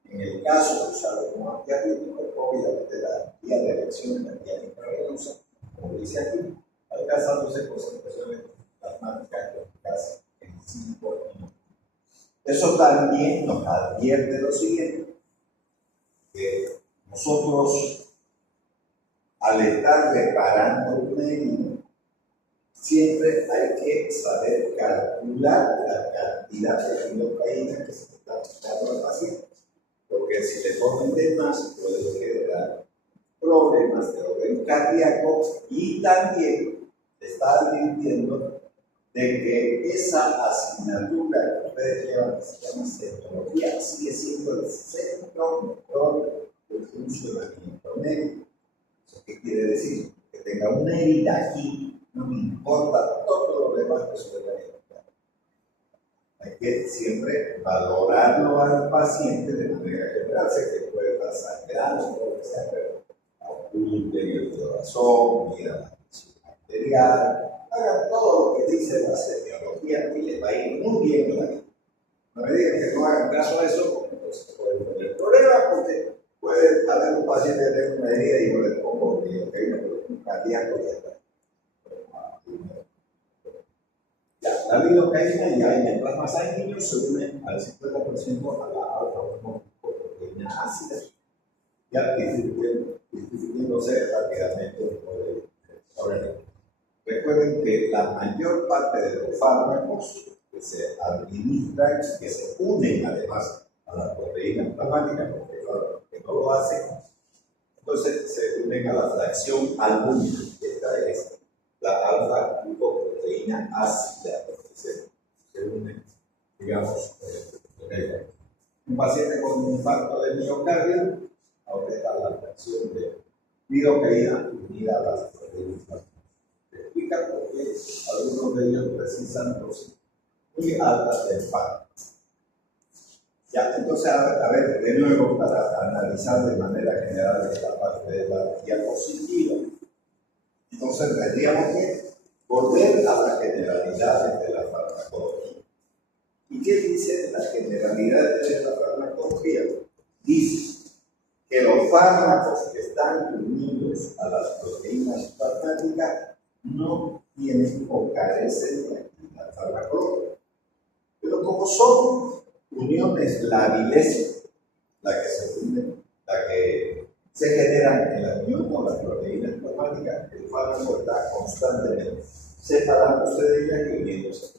En el caso de usarlo como antiarrítmico, obviamente la vía de elección es la vía intravenosa, como dice aquí, alcanzándose concentraciones plasmáticas eficaces en 5 minutos. Eso también nos advierte lo siguiente, que nosotros, al estar reparando una herida, siempre hay que saber calcular la cantidad de lidocaína que se está aplicando al paciente, porque si le ponen de más puede generar problemas de orden cardíaco y también está advirtiendo de que esa asignatura que ustedes llevan, que se llama cetología, sigue siendo el centro motor del funcionamiento médico. ¿Eso qué quiere decir? Que tenga una herida aquí, no me importa todo lo demás que suele haber. Hay que siempre valorarlo al paciente de manera general. Sé que puede estar sangrando, o lo que sea, pero oculte el corazón, mira la presión arterial, hagan todo lo que dice la semiología y les va a ir muy bien en la vida. No me digan que no hagan caso a eso, porque entonces pueden tener problemas, porque puede haber un paciente que tenga una herida y yo le pongo lidocaína, pero un cardíaco ya está. Ya, la lidocaína ya en el plasma sanguíneo se une al 50% a la alfa-1-proteína ácida, ya distribuyéndose rápidamente por el organismo. Recuerden que la mayor parte de los fármacos que se administran, que se unen además a la proteína plasmática, porque claro, que no lo hacen, entonces se unen a la fracción albúmina, que esta es la alfa-glucoproteína ácida, porque se unen, digamos, un paciente con un infarto de miocardio, aumenta la fracción de lidocaína unida a las proteínas plasmáticas. Explica por qué algunos de ellos precisan dosis muy altas de infarto. Ya, entonces, a ver, de nuevo, para analizar de manera general esta parte de la diapositiva. Entonces, tendríamos que volver a las generalidades de la farmacología. ¿Y qué dice las generalidades de la farmacología? Dice que los fármacos que están unidos a las proteínas plasmáticas no tienen o carecen de actividad farmacológica. Pero como son uniones labiles, la que se generan en la unión con las proteínas plasmáticas, el fármaco está constantemente separándose de ellas y uniéndose.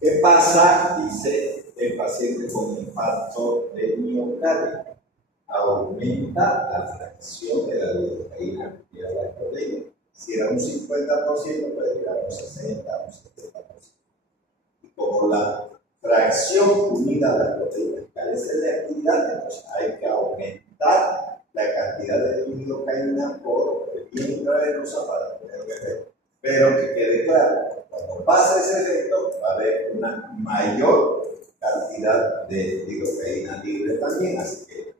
¿Qué pasa? Dice el paciente con infarto de miocardio. Aumenta la fracción de la lidocaína y de la proteína. Si era un 50%, puede llegar a un 60%, un 70%. Y como la fracción unida a las proteínas carece de actividad, entonces hay que aumentar la cantidad de lidocaína por vía intravenosa para tener un efecto. Pero que quede claro, cuando pasa ese efecto, va a haber una mayor cantidad de lidocaína libre también, así que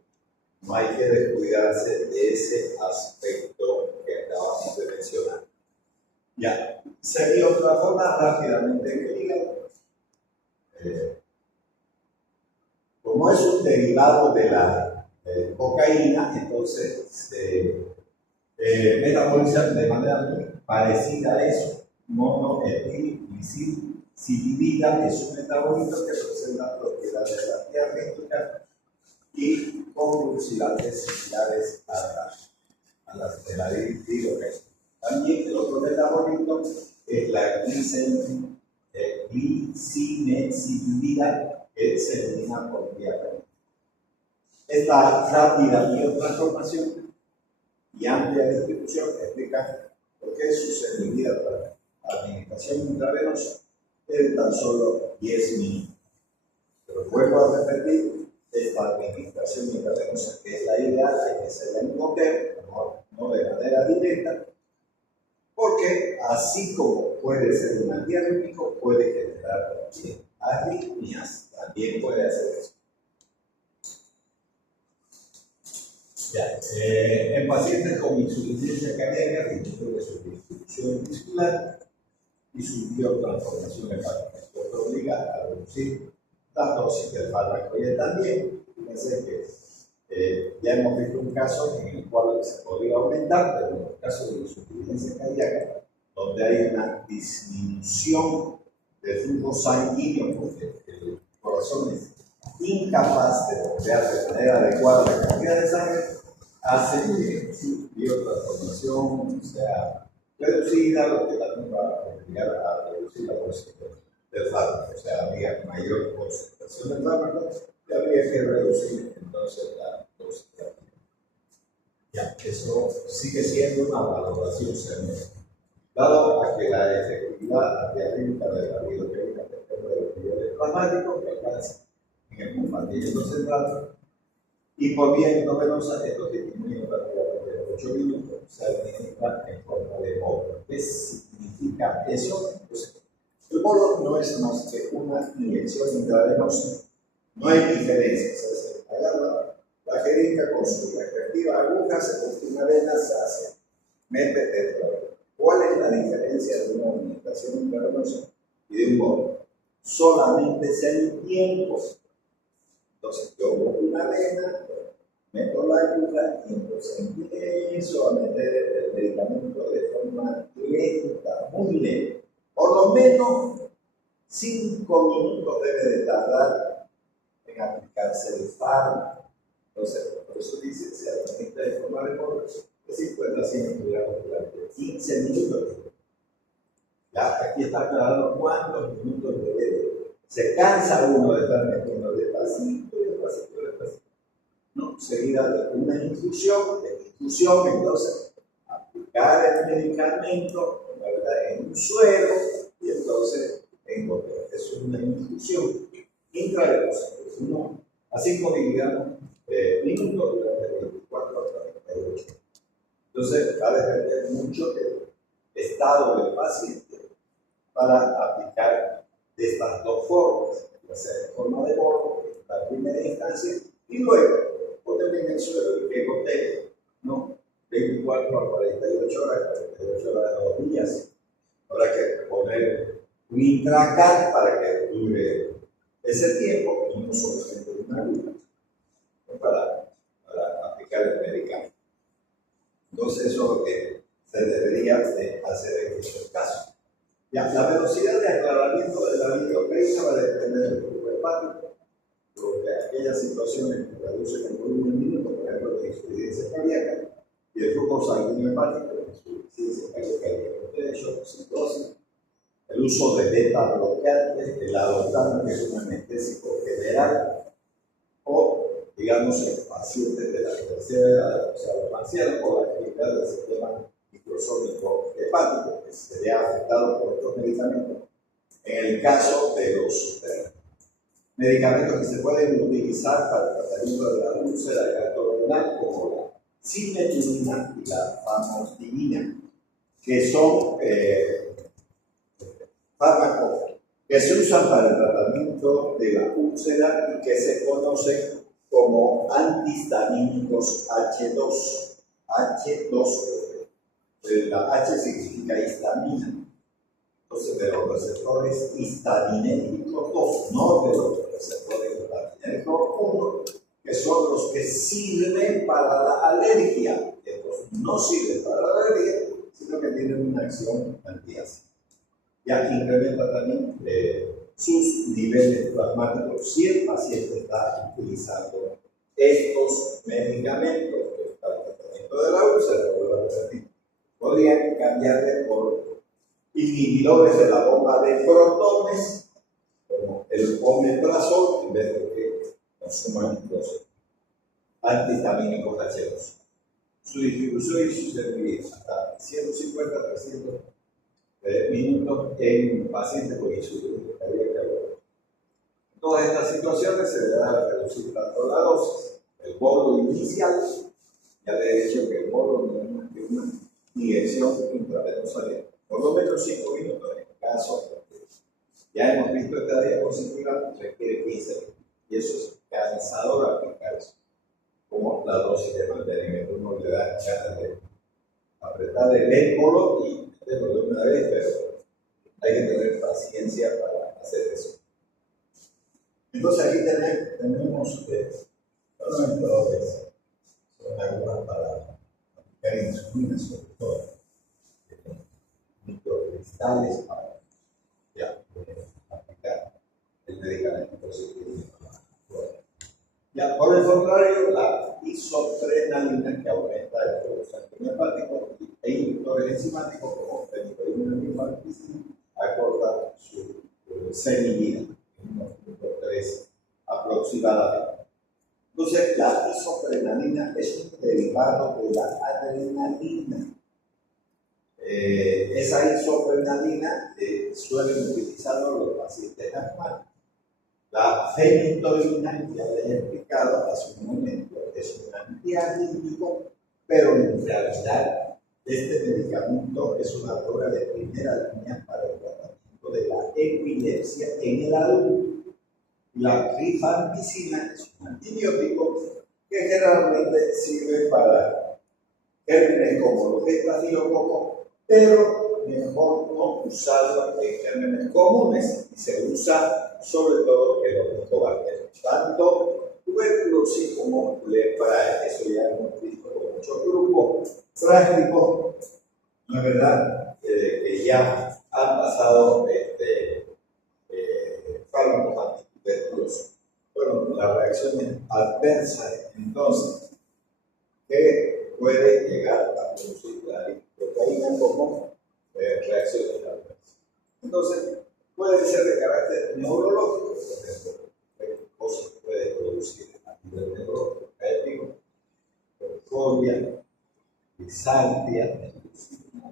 no hay que descuidarse de ese aspecto que acabamos de mencionar. Ya, sería otra forma rápidamente en el hígado. como es un derivado de la cocaína, entonces metaboliza de manera muy parecida a eso. Monoetilglicilidina es un metabolito que presenta propiedades antiarrítmicas y convulsivantes similares a las de la lidocaína. También el otro metabolito es la glicinecilida, que se elimina por vía renal. Esta rápida biotransformación y amplia distribución explica por qué su sensibilidad para administración intravenosa es tan solo 10 minutos. Pero vuelvo a repetir, esta administración intravenosa, que es la ideal, hay que hacerla en hotel, no de manera directa, porque así como puede ser un antiarrítmico, puede generar también arritmias, también puede hacer eso. Ya, en pacientes con insuficiencia cardíaca, disminuye su distribución muscular y su biotransformación hepática. Esto obliga a reducir la dosis del fármaco. Y también, fíjense que ya hemos visto un caso en el cual se podría aumentar, pero en el caso de insuficiencia cardíaca, donde hay una disminución del flujo sanguíneo, porque el corazón es incapaz de bombear de manera adecuada la cantidad de sangre, hace que su biotransformación sea reducida, lo que también va a obligar a reducir la dosis del fármaco. O sea, habría mayor concentración del fármaco y habría que reducir entonces la dosis del fármaco. Ya, eso sigue siendo una valoración severa. Dado a que la efectividad antiarrítmica de la lidocaína depende de los niveles plasmáticos que alcanza en el compartimiento central y por vía endovenosa, esto disminuye rápidamente en 8 minutos, se administra en forma de bolo. ¿Qué significa eso? Pues, el bolo no es más que una inyección intravenosa. No hay diferencia. Se agarra la jeringa con su respectiva aguja, se busca una vena, se hace, mete dentro de la. ¿Cuál es la diferencia de una administración intravenosa y de un bolo? Solamente es el tiempo. Entonces, yo busco una vena, meto la aguja y entonces empiezo a meter el medicamento de forma lenta, muy lenta. Por lo menos 5 minutos debe de tardar en aplicarse el fármaco. Entonces, por eso dice, se administra de forma de bolo, de 50 a 100 miligramos durante 15 minutos. Ya aquí está claro cuántos minutos debe. Se cansa uno de estar metiendo despacito, despacito, despacito. No, seguida de una infusión, entonces aplicar el medicamento, ¿verdad?, en un suero y entonces en goteo. Es una infusión intravenosa. A 5 miligramos minutos durante 24 a 48. Entonces va a depender mucho del estado del paciente para aplicar de estas dos formas, ya sea de forma de bolo, en la primera instancia, y luego ponerle en el suelo y que gotee, ¿no? 24 a 48 horas, 48 horas de 2 días. Habrá que poner un intracal para que dure ese tiempo y no solamente una aguja, ¿no?, para aplicar el medicamento. Entonces, eso es lo que se debería de hacer en estos casos. Ya, la velocidad de aclaramiento de la lidocaína va a depender del flujo hepático, porque aquellas situaciones que reducen el volumen en minutos, por ejemplo, de insuficiencia cardíaca, y el flujo sanguíneo hepático, insuficiencia cardíaca, de citosis, el uso de beta bloqueantes, el adoptano, que es un anestésico general, o, digamos, en pacientes de la tercera edad, o sea, los ancianos, por la actividad del sistema microsómico hepático, que sería afectado por estos medicamentos. En el caso de los medicamentos que se pueden utilizar para el tratamiento de la úlcera gastrointestinal, como la cimetinina y la famotidina, que son fármacos que se usan para el tratamiento de la úlcera y que se conocen como antihistamínicos H2. La H significa histamina. Entonces, de los receptores histaminérgicos 2, no de los receptores histaminérgicos 1, son los que sirven para la alergia. Estos no sirven para la alergia, sino que tienen una acción antiácida. Ya incrementa también sus niveles plasmáticos si el paciente está utilizando estos medicamentos para el tratamiento de la úlcera. Podrían cambiarle por inhibidores de la bomba de protones, como el omeprazol, en vez de que consuman los antihistamínicos H2. Su distribución y su servicio hasta 150 a 300 minutos en pacientes con insuficiencia cardíaca. En todas estas situaciones se le da a reducir tanto la dosis, el bolo inicial, ya le he dicho que el bolo no es más que una inyección intravenosa de por lo menos 5 minutos en el caso. Ya hemos visto esta diapositiva, requiere 15 minutos. Y eso es cansador aplicar eso. Como la dosis de mantenimiento, uno le da ganas de apretar el émbolo y meterlo de una vez, pero hay que tener paciencia para hacer eso. Entonces aquí tenemos solamente son algunas para aplicar insulina, sobre todo microcristales para aplicar el medicamento. Ya, por el contrario, la isoprenalina, que aumenta el flujo hepático e inductores enzimáticos como fenitoína y rifampicina, acorta su semivida en unos 3 aproximadamente. Entonces, la isoprenalina es un derivado de la adrenalina. Esa isoprenalina suelen utilizarlo los pacientes asmáticos. La fenitoína, ya les he explicado hace un momento, es un antiarrítmico, pero en realidad este medicamento es una droga de primera línea para el tratamiento de la epilepsia en el adulto. La rifampicina es un antibiótico que generalmente sirve para gérmenes como los estafilococos, pero mejor no usarlo en gérmenes comunes y se usa sobre todo en los micobacterios, tanto tuberculosis como lepra. Eso ya hemos visto con muchos grupos trágicos, ¿no es verdad? Que ya han pasado fármacos antituberculosos. Bueno, la reacción es adversa, entonces, que puede llegar a producir la lidocaína como reacciones adversas. Entonces, puede ser de carácter neurológico, por ejemplo, cosas que puede producir a nivel neurológico, fobia, disartia,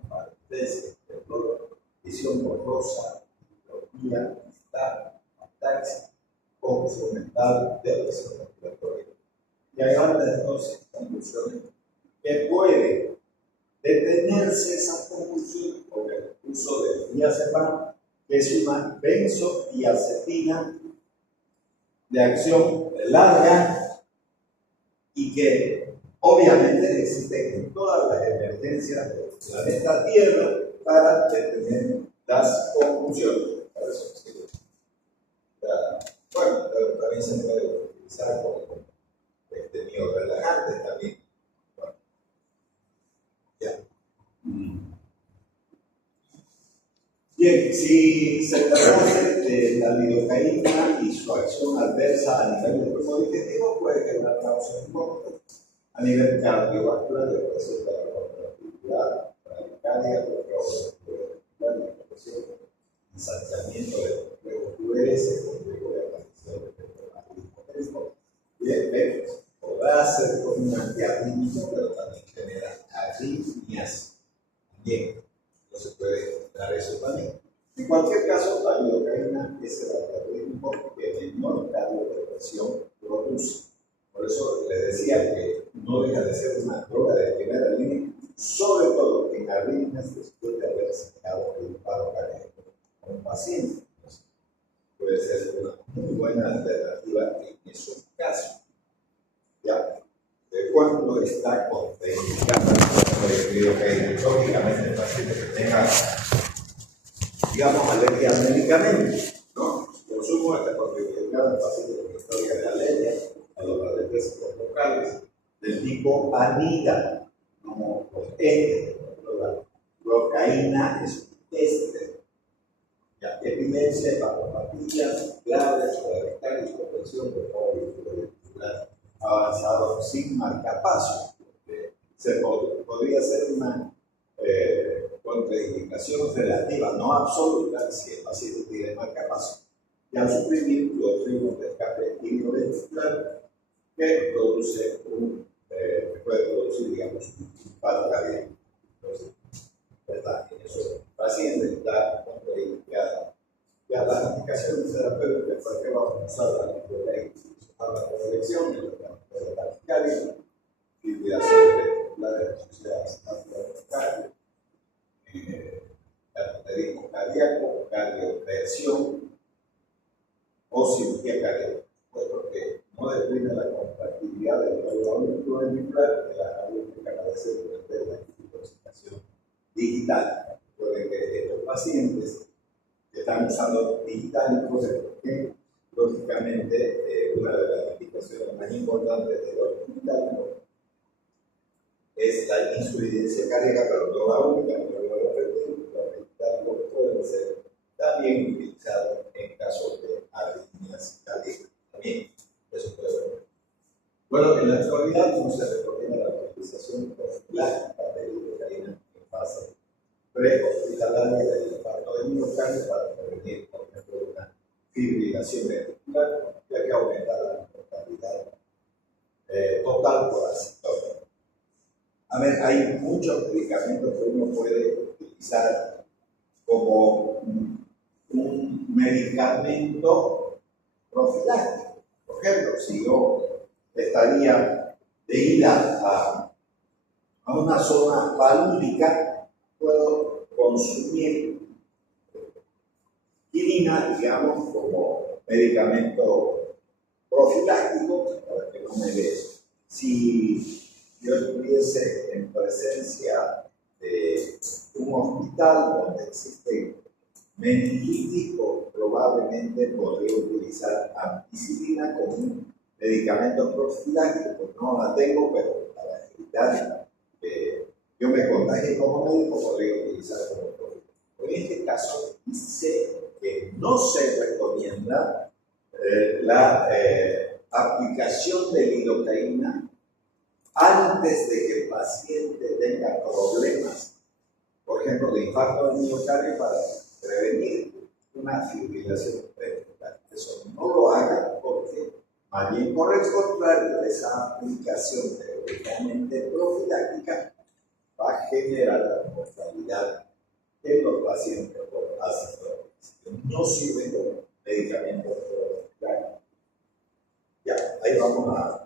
parálisis, visión borrosa, diplopía, ataxia, confusión mental, depresión respiratoria. Y hay altas dosis de convulsiones que puede detenerse esas convulsiones con el uso de diazepam, que es una benzodiazepina de acción larga y que obviamente existe en todas las emergencias del planeta Tierra para detener las convulsiones. Para eso sirve. Bueno, pero también se puede utilizar como miorelajantes también. Bueno, ya. Bien, si se tratase de la lidocaína y su acción adversa a nivel del cuerpo digestivo, puede generar náuseas importantes. A nivel cardiovascular, de presión de la contractilidad, bradicardia, ensanchamiento de los complejos QRS, complejo de aparición de efectos. Podrá ser con un antiarrítmico, pero también genera arritmias. Bien, entonces puede dar eso también. En cualquier caso, la lidocaína es el antiarrítmico que menor cargo de presión produce. Por eso les decía que no deja de ser una droga de primera línea, sobre todo en arritmias después de haber sacado el paro cardíaco a un paciente. Entonces, puede ser una muy buena alternativa en esos casos. ¿Ya? Cuando está contraindicada la lidocaína, lógicamente el paciente que tenga, digamos, alergia al medicamento, ¿no? Por supuesto, está contraindicada el paciente con historia de alergia a los anestésicos locales del tipo anida, como los ésteres. La locaína es un éster. La epilepsia, hepatopatías graves o de hipotensión de ventricular avanzado sin marcapaso. Podría ser una contraindicación relativa, no absoluta, si el paciente tiene marcapaso. Y al suprimir los ritmos de escape ventricular que puede producir, digamos, un paro cardíaco. Entonces, ¿verdad? En esos pacientes está contraindicada. Ya las aplicaciones terapéuticas, ¿para qué vamos a usar la lipoteína? A la corrección de la taquicardia, fibrilación ventricular asociadas a la taquicardia, cateterismo cardíaco, cardioversión o cirugía cardíaca, pues porque no depende de la contractilidad del neuronio ventricular de la aguja capacidad de la intoxicación digital. Recuerden que estos pacientes están usando digital, porque lógicamente una de las indicaciones más importantes de los digitales es la insuficiencia cardíaca, pero no la única, no la repetir, los digitales pueden ser también utilizados en casos de arritmias cardíacas. También eso puede ver. Bueno, en la actualidad no se recomienda la utilización profiláctica de lidocaína en fase prehospitalaria del infarto de miocardio para prevenir, por ejemplo, una fibrilación ventricular, ya que aumenta la mortalidad total por acetonia. A ver, hay muchos medicamentos que uno puede utilizar como un medicamento profiláctico. Por ejemplo, si yo estaría de ida a una zona palúdica, puedo consumir quinina, digamos, como medicamento profiláctico para que no me dé. Si yo estuviese en presencia de un hospital donde existe meningitis, probablemente podría utilizar ampicilina como un medicamento profiláctico. No la tengo, pero para evitar que yo me contagie como médico, podría utilizar como profiláctico. En este caso, dice que no se recomienda la aplicación de lidocaína antes de que el paciente tenga problemas, por ejemplo, de infarto del miocardio, para prevenir una fibrilación ventricular. Eso no lo haga, porque más bien por el contrario, esa aplicación teóricamente profiláctica va a generar la mortalidad en los pacientes por acetonia. No sirve como medicamento profiláctico. Ya, ahí vamos a